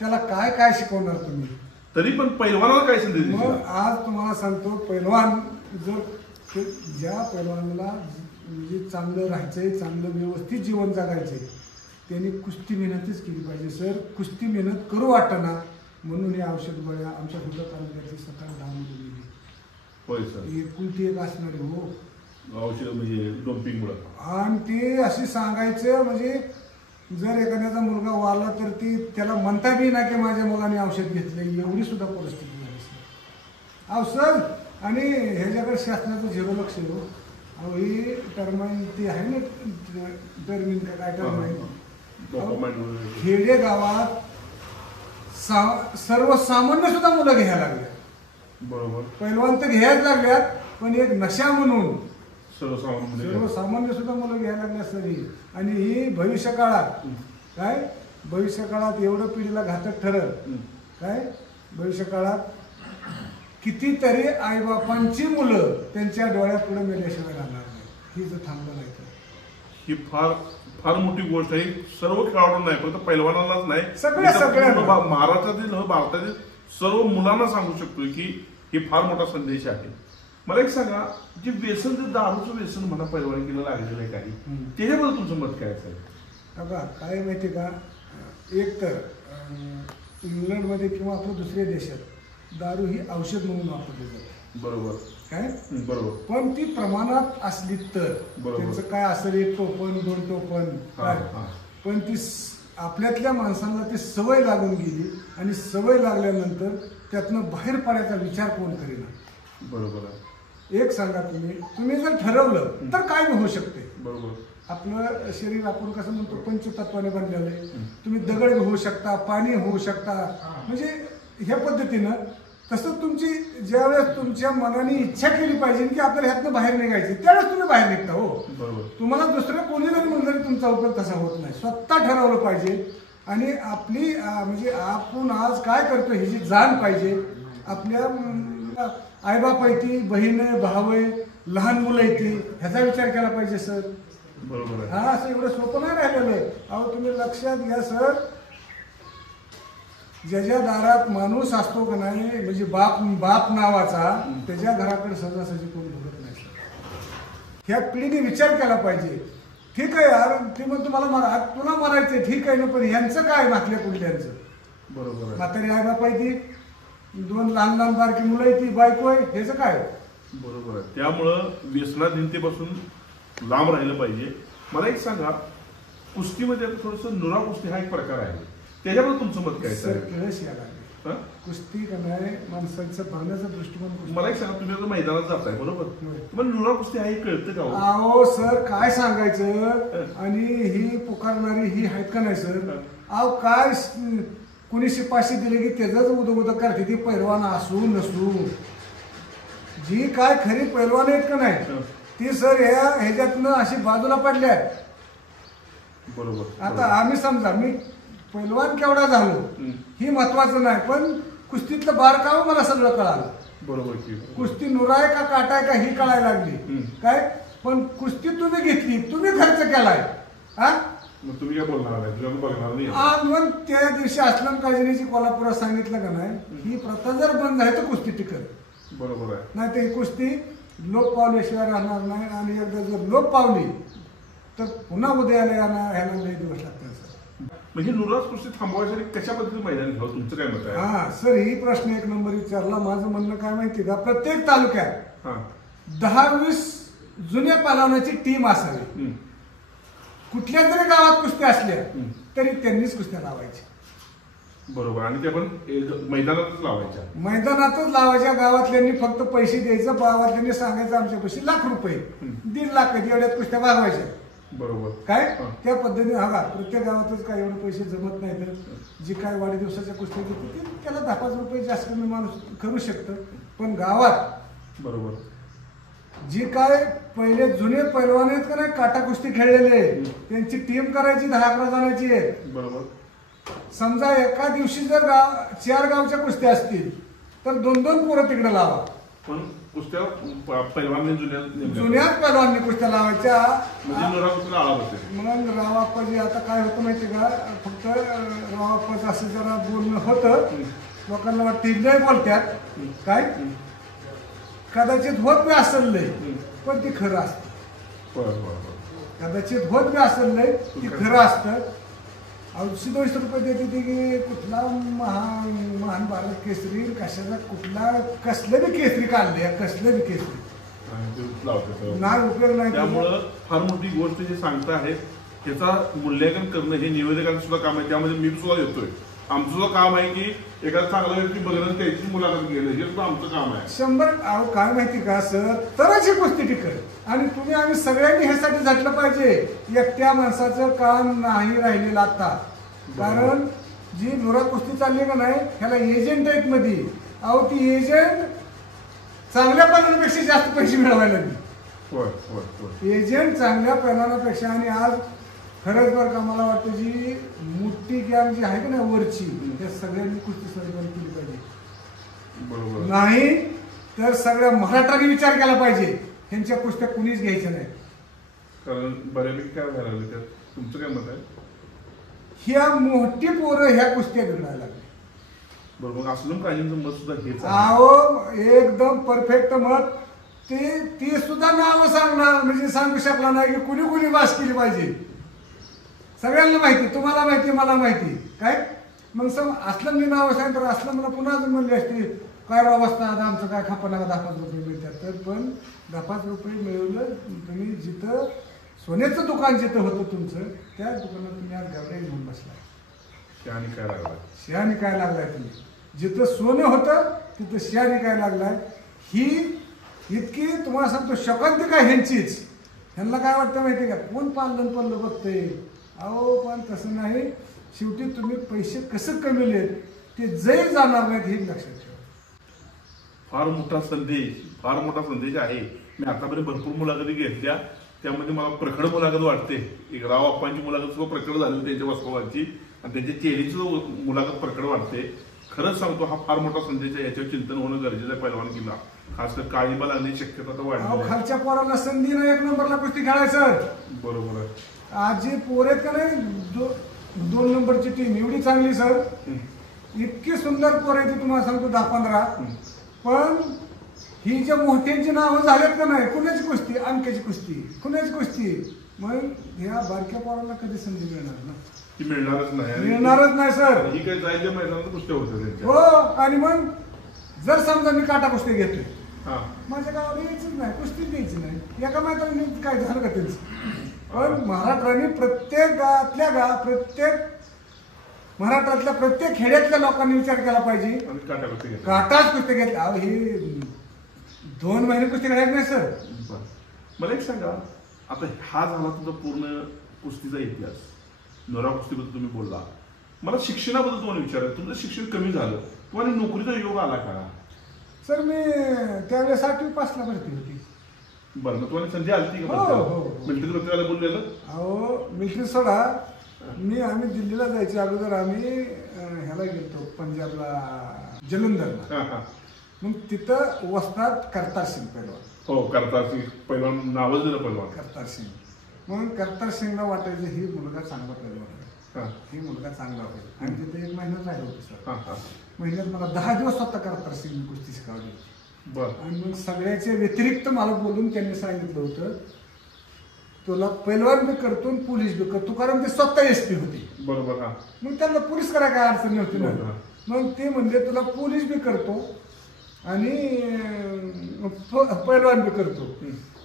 त्याला काय काय शिकवणार तुम्ही? तरी पण पैलवानाला काय संदेश दिली? मग आज तुम्हाला सांगतो, पैलवान जर ज्या पैलवानाला म्हणजे चांगलं राहायचंय, चांगलं व्यवस्थित जीवन जगायचंय, त्यांनी कुस्ती मेहनतच केली पाहिजे. सर कुस्ती मेहनत करू वाटना म्हणून हे औषध गोळ्या आमच्या सुद्धा तालुक्याची 17-10 मुलं गेली. होय सर. एकुलती एक असणारी हो औषध म्हणजे डोपिंगमुळे. आणि ते अशी सांगायचं म्हणजे जर एखाद्याचा मुलगा वारला तर ती त्याला म्हणता बी ना की माझ्या मुलाने औषध घेतले, एवढी सुद्धा परिस्थिती झाली औषध. आणि ह्याच्याकडे शासनाचं झिरो लक्ष हो. अहो ही टर्माइन ती आहे ना, टर्मिन का काय टर्माइन, खेडे गावात सर्वसामान्य सुद्धा मुलं घ्यायला लागल्या. बरोबर. पैलवान तर घ्यायला लागल्यात, पण एक नशा म्हणून सर्वसामान्य सुद्धा मुलं घ्यायला लागल्या सरी. आणि ही भविष्य काळात काय, भविष्य काळात एवढं पिढीला घातक ठरत काय, भविष्य काळात कितीतरी आईबापांची मुलं त्यांच्या डोळ्यात पुढे मेल्याशिवाय राहणार नाही. ही जर थांबलं नाही तर ही फार फार मोठी गोष्ट आहे. सर्व खेळाडूंना नाही, फक्त पैलवानांनाच नाही, सगळ्या महाराष्ट्रातील भारतातील सर्व मुलांना सांगू शकतो की हे फार मोठा संदेश आहे. मला एक सांगा, जे व्यसन, जे दारूचं व्यसन म्हणा पैलवानकीला लागलेलं आहे काही, त्याच्याबद्दल तुमचं मत काय असेल? बघा काय माहिती का, एक तर इंग्लंडमध्ये किंवा आपल्या दुसऱ्या देशात दारू ही औषध म्हणून वापरली जाते. बरोबर. काय बरोबर. पण ती प्रमाणात असली तर त्यांचं काय असेल, 1 टोपण 2 टोपण काय, पण ती आपल्यातल्या माणसांना ती सवय लागून गेली आणि सवय लागल्यानंतर त्यातनं बाहेर पडायचा विचार कोण करेना. बरोबर आहे. एक सांगा, तुम्ही जर ठरवलं तर काय होऊ शकते. बरोबर. आपलं शरीर आपण कसं म्हणतो पंचतत्वाने बनलेलं आहे. तुम्ही दगड होऊ शकता, पाणी होऊ शकता, म्हणजे ह्या पद्धतीनं. तसं तुमची ज्यावेळेस तुमच्या मनाने इच्छा केली पाहिजे की आपल्याला ह्यातनं बाहेर निघायची, त्यावेळेस तुम्ही बाहेर निघता हो. बरोबर. तुम्हाला दुसरं कोणी जरी म्हणलं तरी तुमचा उपयोग तसा होत नाही. स्वतः ठरवलं पाहिजे आणि आपली म्हणजे आपण आज काय करतो ह्याची जाण पाहिजे. आपल्या आईबाप आहे ती, बहीण आहे, भाऊ आहे, लहान मुलं आहे ती, ह्याचा विचार केला पाहिजे सर. बरोबर. हा असं एवढं सोपं नाही राहिलेलं आहे. अहो तुम्ही लक्षात घ्या सर, ज्याच्या दारात माणूस असतो का नाही, म्हणजे बाप नावाचा, त्याच्या घराकडे सहजासहजी कोण बघत नाही सर. ह्या पिढीने विचार केला पाहिजे. ठीक आहे यार, ते मग तुम्हाला तुला मारायचं ठीक आहे ना, पण ह्यांचं काय मागल्या पुढल्यांचं. बरोबर. म्हातारी आई बाप आहे ती, 2 लहान लहान बारकी मुलं आहे ती, बायको आहे, ह्याचं काय. बरोबर आहे. त्यामुळं व्यसनाधीनतेपासून लांब राहिलं पाहिजे. मला एक सांगा, कुस्तीमध्ये थोडंसं नुरा कुस्ती हा एक प्रकार आहे, त्याच्याबद्दल तुमचं मत काय? सर कळस या लागले हा? कुस्ती का नाही माणसांचं बघण्याचा दृष्टिकोन कुस्ती. मला एक सांगा, तुम्ही आता मैदानात जाताय बरोबर, होय. तुम्हाला नुरा कुस्ती आहे हे कळतं का हो? अहो सर काय सांगायचं, आणि ही पुकारणारी ही आहेत का नाही सर, अहो काय कुणी शिपाशी दिले की त्याच उदो करते ती पैलवान असू नसू, जी काय खरी पैलवान आहेत का नाही ती सर ह्याच्यातनं अशी बाजूला पडल्या. बरोबर. आता आम्ही समजा मी पैलवान केवढा झालो ही महत्वाचं नाही, पण कुस्तीतलं बारकाव मला सगळं कळालं. बरोबर की कुस्ती नुराय का काटाय का ही कळायला लागली काय, पण कुस्ती तुम्ही घेतली, तुम्ही खर्च केलाय. हा मग तुम्ही काय बोलणार आहे, तुम्ही आता बघणार नाही. आज मग त्या दिवशी असलम काजनीची कोल्हापुरात सांगितलं का नाही, ही प्रथा जर बंद झाली तर कुस्ती टिकत. बरोबर आहे. नाही तर ही कुस्ती लोप पावल्याशिवाय राहणार नाही, आणि एकदा जर लोप पावली तर पुन्हा उदयाला येणार, ह्याला लई दिवस लागतात सर. म्हणजे नुराज कुस्ती थांबवायसाठी कशा पद्धतीने मैदान घ्यावं, तुमचं काय मत आहे? हा सर, ही प्रश्न एक नंबर विचारला. माझं म्हणणं काय माहिती का, प्रत्येक तालुक्यात हा 10-20 जुन्या पालवण्याची टीम असावी. कुठल्या जरी गावात कुस्त्या असल्या तरी त्यांनीच कुस्त्या लावायच्या. बरोबर. आणि ते पण मैदानातच लावायच्या. मैदानातच लावायच्या. गावातल्यांनी फक्त पैसे द्यायचं, गावातल्यांनी सांगायचं आमच्या पैसे ₹1,00,000, 1.5 लाख एवढ्यात कुस्त्या भागवायच्या. बरोबर. काय त्या पद्धतीने हवा प्रत्येक गावातच काय एवढे पैसे जमत नाही, तर जी काय वाढदिवसाच्या कुस्त्या घेते त्याला ₹10-5 जास्त कमी माणूस करू शकतं. पण गावात बरोबर जी काय पहिले जुने पैलवान आहेत का नाही, काटा कुस्ती खेळलेले, त्यांची टीम करायची 10-11 जणांची आहे. बरोबर. समजा एका दिवशी जर 4 गावच्या कुस्त्या असतील तर 2-2 पोरं तिकडे लावा. पण कुस्त्या पैलवान जुन्याच पैलवाननी कुस्त्या लावायच्या. म्हणजे नुरा कुस्तीला आळा बसेल. म्हणून रावाप्पाजी आता काय होतं माहिती का, फक्त रावाप्पाचं असं जरा बोलणं होतं, लोकांना वाटतं लय बोलत्यात काय, कदाचित होत बी असेल लय, पण ती खरं असतं. कदाचित होत बी असेल लय, ती खरं असतं. 80-200 रुपये देते ती की कुठला महान भारत केसरी, कशाचा कुठला कसलं बी केसरी काढले, कसलं बी केसरी नाही उपयोग नाही. त्यामुळं फार मोठी गोष्ट जे सांगता आहेत त्याचा मूल्यांकन करणं हे निवेदकांचं सुद्धा काम आहे. त्यामध्ये मी सुद्धा येतोय. आमचं सुद्धा काम आहे की एखादा चांगला व्यक्ती बघणं, त्याची मुलाखत घेणं, हे सुद्धा आमचं काम आहे. 100 काय माहिती का सर, तरच ही कुस्ती टिकल. आणि तुम्ही आम्ही सगळ्यांनी ह्यासाठी झटलं पाहिजे. एकट्या माणसाचं काम नाही राहिलेलं आता. कारण जी नुरा कुस्ती चालली का नाही, ह्याला एजंट आहेत मध्ये. अहो ती एजंट चांगल्या पैलवानापेक्षा जास्त पैसे मिळवायला लागली. एजंट चांगल्या पैलवानापेक्षा. आणि आज खरंच बरं का, मला वाटतं जी मोठी गॅम जी आहे का ना वरची, त्या सगळ्यांनी कुस्ती सर्जन केली पाहिजे. बरोबर. नाही तर सगळ्या महाराष्ट्राने विचार केला पाहिजे, ह्यांच्या कुस्त्या कुणीच घ्यायच्या नाही. कारण बऱ्यापैकी काय व्हायला लागलं त्यात, तुमचं काय मत आहे? ह्या मोठी पोरं ह्या कुस्त्या घडायला लागल्या. बरोबर. असलम काजींचं मत सुद्धा हेच आहे. अहो एकदम परफेक्ट मत. ती सुद्धा नाव सांगणार म्हणजे सांगू शकला नाही की कुणी कुणी वास केली पाहिजे. सगळ्यांना माहिती, तुम्हाला माहिती, मला माहिती काय. मग असलमनी नाव सांगितलं तर असलमला पुन्हा अजून म्हणली असती काय राव असता आता आमचं काय खापा लागा, ₹10-5 मिळतात. तर पण ₹10-5 मिळवलं तुम्ही. जिथं सोन्याचं दुकान जिथं होतं तुमचं, त्या दुकानात तुम्ही आज गावड्या घेऊन बसलाय. शहाणी काय लागला, शहाणी काय लागलाय तुम्ही. जिथं सोनं होतं तिथं शहाणी काय लागलाय. ही इतकी तुम्हाला सांगतो शकांतिका ह्यांचीच. ह्यांना काय वाटतं माहिती का, कोण पाललं पडलं बघतंय. अहो पण तसं नाही. शेवटी तुम्ही पैसे कसं कमवले ते जै जाणार नाहीत हे लक्षात ठेवा. फार मोठा संदेश आहे. मी आतापर्यंत भरपूर मुलाखती घेतल्या, त्यामध्ये मला प्रखड मुलाखत वाटते. एक राव आप्पांची मुलाखत सुद्धा प्रकट झाली त्यांच्या वास्तवाची, आणि त्यांच्या चेहरीची सुद्धा मुलाखत प्रकट वाटते. खरंच सांगतो हा फार मोठा संदेश आहे. याच्यावर चिंतन होणं गरजेचं आहे पैलवानकीला. खास कर काळीबा लागण्याची शक्यता तर वाढली. खालच्या पोराला संधी नाही 1 नंबरला कुस्ती खेळायचं. बरोबर आहे. आज जी पोर आहेत का नाही 2 नंबरची टीम एवढी चांगली सर, इतकी सुंदर पोर आहे ती तुम्हाला सांगतो 10-15. पण ही ज्या मोठ्यांची नावं झालेत का नाही, कुणाची कुस्ती, अमक्याची कुस्ती, कुणाची कुस्ती, मग ह्या बारक्या पोराला कधी संधी मिळणार ना. ती मिळणारच नाही. मिळणारच नाही सर. ही काय जायच्या मैदानात कुस्त्या होत्या. हो. आणि मग जर समजा मी काटा कुस्ती घेतोय, माझ्या गावाला यायचंच नाही, कुस्ती द्यायची नाही, एका मैदानाने काय झालं का त्यांचं. पण महाराष्ट्राने प्रत्येक महाराष्ट्रातल्या प्रत्येक खेड्यातल्या लोकांनी विचार केला पाहिजे. आणि काटा कुस्ती घेतली. काटाच कुस्ती घेतली. अहो ही 2 महिने कुस्ती खेळायची नाही सर. बरं. मला एक सांगा, आता हा झाला तुझा पूर्ण कुस्तीचा इतिहास, नोरा कुस्तीबद्दल तुम्ही बोलला. मला शिक्षणाबद्दल तुम्हाला विचारायचं, तुमचं शिक्षण कमी झालं, तुम्हाला नोकरीचा योग आला का? सर मी त्यावेळेस 8वी पासला भरती होती. बरं, मग तुम्हाला संधी आली का? हो. मिलिटरी वृत्तीला बोललेलं. अहो मिलिटरी सोडा, आम्ही दिल्लीला जायच्या अगोदर आम्ही ह्याला गेलतो पंजाबला, जलंधरला. मग तिथं वस्ताद करतार सिंग पहिलवान. हो, करतार सिंग पहिलवान नावच दिलं पहिलवान. करतार सिंग. मग करतार सिंगला वाटायचं ही मुलगा चांगला पहिलवान आहे, ही मुलगा चांगला होईल. आणि तिथे 1 महिना राहिलो होतो सर. महिन्यात मला 10 दिवस स्वतः करतार सिंग कुस्ती शिकवली. बरं. आणि मग सगळ्याच्या व्यतिरिक्त मला बोलून त्यांनी सांगितलं होतं, तुला पैलवान बी करतो पोलीस बी करतो, कारण ते स्वतः एसपी होती. बरोबर. मग त्यांना पोलीस करायला काय अडचण नव्हती ना. मग ते म्हणले तुला पोलीस बी करतो आणि पैलवान बी करतो.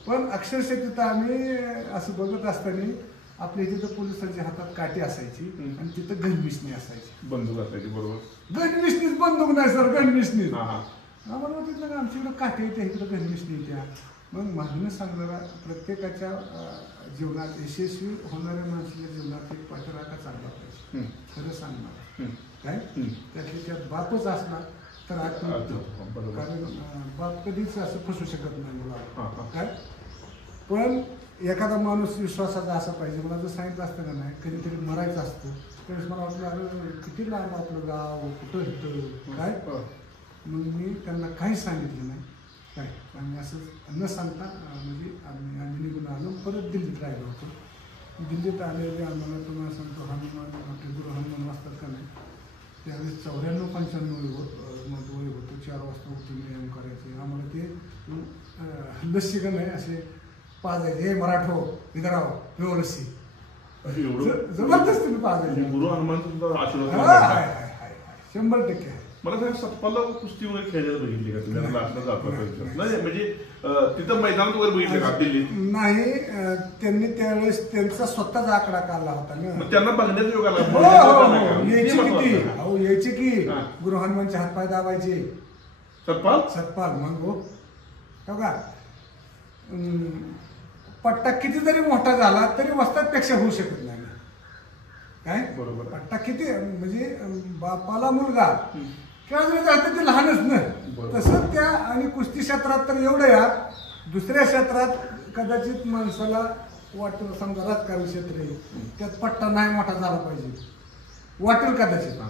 पण अक्षरशः तिथं आम्ही असं बघत असताना आपल्या तिथं पोलिसांच्या हातात काठी असायची आणि तिथं गनमिशनी असायची, बंदूक असायची. बरोबर. गनमिशनीच बंदूक नाही सर, गनमिशनी. आम्हाला वाटलं का आमच्याकडे काठी येते, इकडं गनमिशनी येत्या. मग मागणं सांगणारा प्रत्येकाच्या जीवनात यशस्वी होणाऱ्या माणसाच्या जीवनात एक पाठराखा चांगला पाहिजे. खरं सांगणार काय त्यातली त्यात बापच असला तर कारण बाप कधीच असं फसू शकत नाही मुलाला. काय पण एखादा माणूस विश्वासाचा असा पाहिजे. मला जर सांगितलं असतं का नाही कधीतरी मरायचं असतं त्यावेळेस मला वाटलं अरे किती लांब आपलं गाव, कुठं होतं काय. मग मी त्यांना काहीच सांगितलं नाही काय. आम्ही असं न सांगता म्हणजे आम्ही निघून आलो. परत दिल्लीत राहिलो होतो. दिल्लीत आलेले आम्हाला तुम्हाला सांगतो हनुमान, आपले गुरु हनुमान वाजतात का नाही, त्यावेळेस 94-95 वय होतं. 4 वाजता उठून व्यायाम करायचे. आम्हाला ते लस्सी का नाही असे पाजायचे, हे मराठो इधर आओ पिओ लस्सी, जबरदस्तीने पाजायचे. गुरु हनुमानचा आशीर्वाद 100% आहे. मला सांगा, सतपालला कुस्ती वगैरे खेळायला बघितली का तुम्ही? नाही म्हणजे तिथं मैदानात वगैरे बघितलं का दिल्लीत? नाही, त्यांनी त्यावेळेस त्यांचा स्वतःचा आकडा काढला होता ना. मग त्यांना बघण्याचा योग आला. यायची किती अहो यायची की गुरु हनुमानचे हातपाय दाबायचे. सतपाल मग हो का पट्टा किती जरी मोठा झाला तरी वस्तादपेक्षा होऊ शकत नाही काय. बरोबर. पट्टा किती म्हणजे बापाला मुलगा किंवा जातं ते लहानच ना. तसं त्या आणि कुस्ती क्षेत्रात तर एवढं या, दुसऱ्या क्षेत्रात कदाचित माणसाला वाटेल, समजा राजकारण क्षेत्र आहे त्यात पट्टा नाही मोठा झाला पाहिजे वाटेल कदाचित,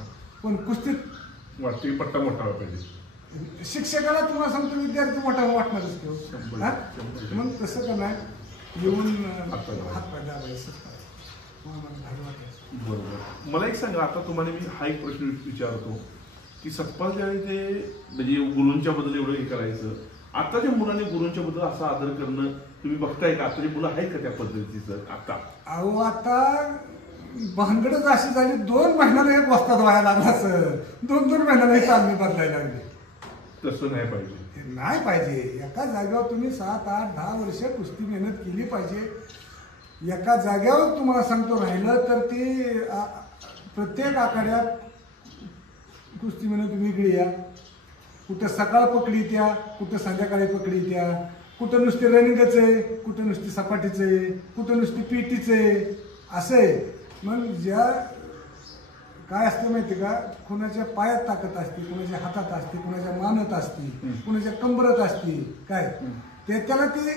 पण कुस्तीत वाटते पट्टा मोठा पाहिजे. शिक्षकाला तुम्हाला सांगतो विद्यार्थी मोठा वाटणारच किंवा मग तसं का नाही येऊन हातपाय दाबायचं. बरोबर. मला एक सांगा, आता तुम्हाला मी हा एक प्रश्न विचारतो की सतपाल ज्यावेळी ते म्हणजे गुरूंच्या बद्दल एवढं हे करायचं, आताच्या मुलांनी गुरूंच्या बद्दल असा आदर करणं तुम्ही बघताय का? आताची मुलं आहेत का त्या पद्धतीचं? आता अहो आता भानगडच अशी झाली, 2 महिन्याला एक वस्ताद व्हायला लागला सर, 2-2 महिन्याला एक तालमी बदलायला लागली. तसं नाही पाहिजे. नाही पाहिजे. एका जागेवर तुम्ही 7, 8, 10 वर्ष कुस्ती मेहनत केली पाहिजे. एका जाग्यावर तुम्हाला सांगतो राहिलं तर ते प्रत्येक आखाड्यात कुस्ती मेहनत वेगळी आहे. कुठं सकाळ पकडी त्या, कुठं संध्याकाळी पकडी त्या, कुठं नुसती रनिंगच आहे, कुठं नुसती सपाटीच आहे, कुठं नुसती पीटीच आहे, असं आहे. मग ज्या काय असतं माहिती का, कुणाच्या पायात ताकद असते, कुणाच्या हातात असते, कुणाच्या मानत असते, कुणाच्या कंबरत असते काय. त्याला ते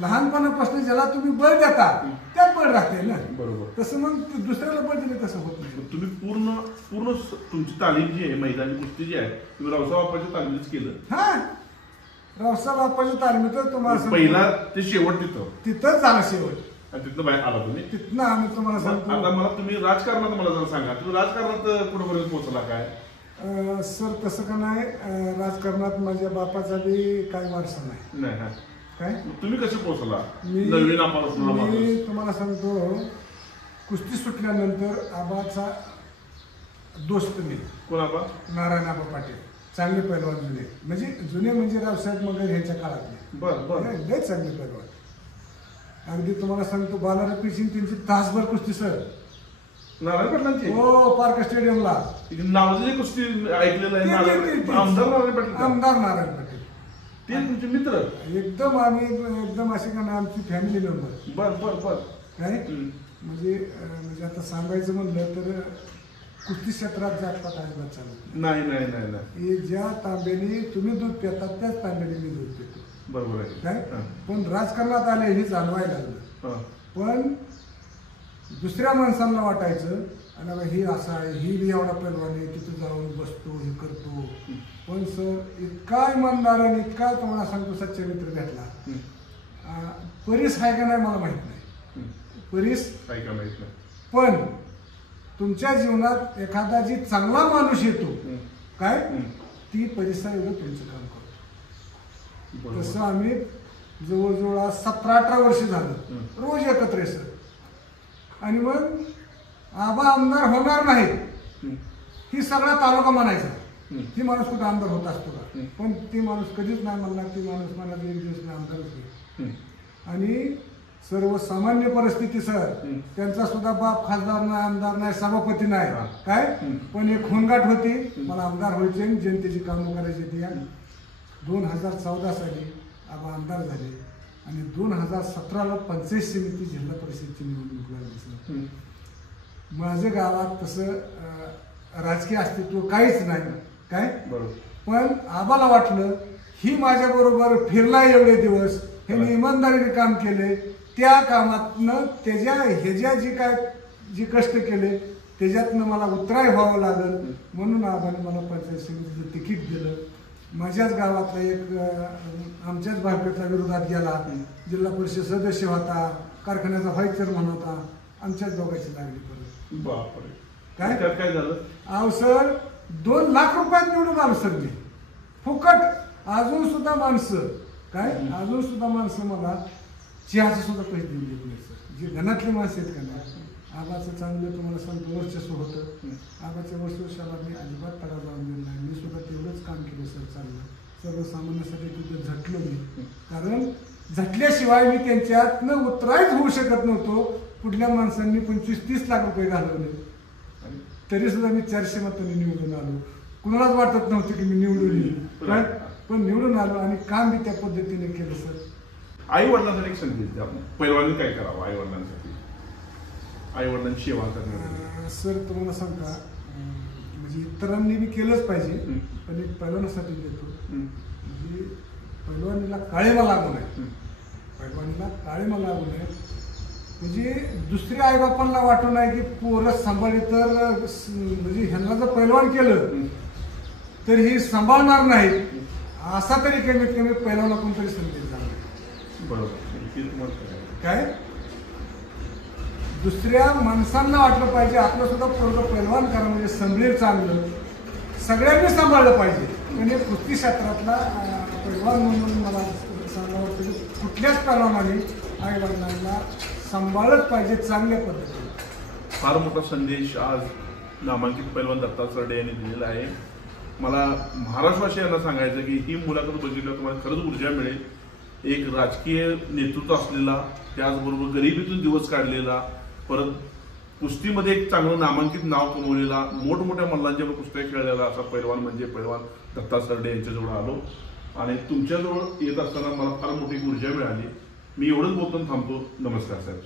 लहानपणापासून ज्याला तुम्ही बळ देता त्यात बळ राहते ना. बरोबर. तसं मग दुसऱ्याला बळ दिले तसं होत नाही. तुम्ही पूर्ण तुमची तालीम जी आहे, मैदानी कुस्ती जी आहे, तुम्ही रावसाहेब बाप्पाच्या तालमीच केलं. हा, रावसाहेब बाप्पाच्या तालमीत तुम्हाला पहिला ते शेवट तिथंच झालं शेवट. तिथनं बाहेर आला तुम्ही? तिथनं आम्ही तुम्हाला सांगतो. आता मला तुम्ही राजकारणात मला जरा सांगा, तुम्ही राजकारणात कुठेपर्यंत पोहोचला काय? सर तसं का नाही, राजकारणात माझ्या बापाचा बी काही वारसा नाही. काय तुम्ही कसे पोहोचला? मी तुम्हाला सांगतो, कुस्ती सुटल्यानंतर आबाचा दोस्त मी. कोण आबा? नारायण आबा पाटील. चांगले पैलवान जुने, म्हणजे रावसाहेब मगर ह्याच्या काळातले. बरं. लय चांगले पैलवान. अगदी तुम्हाला सांगतो, बालारपी सिंग त्यांची तासभर कुस्ती सर. नारायण पाटलांची हो पार्क स्टेडियमला नावाची कुस्ती ऐकलेलं आहे आमदार नारायण पाटील आमदार नारायण पाटील ते तुमचे मित्र एकदम आम्ही एकदम असे का नाही आमची फॅमिली मेंबर बर बर बर काय म्हणजे आता सांगायचं म्हणलं तर कुस्ती क्षेत्रात जातपात अजिबात चालत नाही नाही नाही नाही हे ज्या तांब्याने तुम्ही दूध पितात त्याच तांब्याने मी दूध पितो बरोबर आहे काय पण राजकारणात आले हे जाणवायला लागलं पण दुसऱ्या माणसांना वाटायचं आणि हे असं आहे ही बी एवढा पैलवान आहे तिथं जाऊन बसतो हे करतो पण सर इतका इमानदार आणि इतका तुम्हाला सांगतो सच्चा मित्र भेटला परीस आहे का नाही मला माहित नाही परीस काय का माहित नाही पण तुमच्या जीवनात एखादा जी चांगला माणूस येतो काय ती परिसा एवढं तुमचं काम करतो तसं आम्ही जवळजवळ 17-18 वर्ष झालं रोज एकत्र आहे सर आणि मग आबा आमदार होणार नाहीत ही सगळा तालुका म्हणायचा ती माणूस कुठं आमदार होत असतो का पण ती माणूस कधीच नाही म्हणला ती माणूस मला एक दिवस आमदारच होईल आणि सर्वसामान्य परिस्थिती सर त्यांचा सुद्धा बाप खासदार नाही आमदार नाही सभापती नाही काय पण एक खोनगाट होती मला आमदार व्हायचे आणि जनतेची कामं करायची ती 2014 साली आबा आमदार झाले आणि 2017ला पंचायत समिती जिल्हा परिषदची निवडणूक लागली माझ्या गावात तसं राजकीय अस्तित्व काहीच नाही काय पण आबाला वाटलं ही माझ्या बरोबर फिरला एवढे दिवस हे इमानदारीने काम केले त्या कामातनं ह्याच्या जी कष्ट केले त्याच्यातनं मला उत्तराय व्हावं लागल म्हणून आबाने मला पंचायत समितीचं तिकीट दिलं माझ्याच गावातला एक आमच्याच भाजपच्या विरोधात गेला जिल्हा परिषद सदस्य होता कारखान्याचा व्हाईस चेअरमन होता आमच्याच दोघांची लागली परत काय काय झालं अहो सर 2 लाख रुपयात निवडून आलो सर मी फुकट अजून सुद्धा माणसं मला चहाचे सुद्धा पैसे देऊन देत नाही सर जे घनातली माणसं आहेत का नाही आबाचं चांगलं तुम्हाला सांगतो वर्चस्व होतं आबाच्या वर्चस्वाला मी अजिबात तडा जाऊन दिला नाही मी सुद्धा तेवढंच काम केलं सर चांगलं सर्वसामान्यासाठी तिथं झटलो मी कारण झटल्याशिवाय मी त्यांच्यातनं उत्तरायच होऊ शकत नव्हतो कुठल्या माणसांनी 25-30 लाख रुपये घालवले तरी सुद्धा मी 400 मतांनी निवडून आलो कुणालाच वाटत नव्हतं की मी निवडून येईल काय पण निवडून आलो आणि काम मी त्या पद्धतीने केलं सर आई वडिलांसाठी एक संधी देते आपण पैलवानी काय करावं आई वडिलांसाठी आई वडिलांची सेवा करण्यासाठी सर तुम्हाला सांगता म्हणजे इतरांनी बी केलंच पाहिजे पण एक पैलवानासाठी देतो म्हणजे पैलवानीला काळेमा लागू नये म्हणजे दुसऱ्या आईबापांना वाटू नये की पोरं सांभाळली तर म्हणजे ह्यांना जर पैलवान केलं तर ही सांभाळणार नाही असा तरी कमीत कमी पैलवानला कोणतरी संदेश झाला बरोबर काय दुसऱ्या माणसांना वाटलं पाहिजे आपलं सुद्धा पोरगं पैलवान करा म्हणजे संभळीर चांगलं सगळ्यांनी सांभाळलं पाहिजे म्हणजे कुस्ती क्षेत्रातला पैलवान म्हणून मला सांगावं वाटतं की कुठल्याच पैलवानाने आई वडिलांना सांभाळत पाहिजे चांगल्या पद्धतीने फार मोठा संदेश आज नामांकित पैलवान दत्ता सरडे यांनी दिलेला आहे मला महाराष्ट्रवासियांना सांगायचं की ही मुलाखत बघितल्यावर तुम्हाला खरंच ऊर्जा मिळेल एक राजकीय नेतृत्व असलेला त्याचबरोबर गरिबीतून दिवस काढलेला परत कुस्तीमध्ये एक चांगलं नामांकित नाव कमवलेला मोठमोठ्या मल्लांच्या कुस्त्या खेळलेला असा पैलवान म्हणजे पैलवान दत्ता सरडे यांच्याजवळ आलो आणि तुमच्याजवळ येत असताना मला फार मोठी ऊर्जा मिळाली मी एवढंच बोलून थांबतो नमस्कार साहेब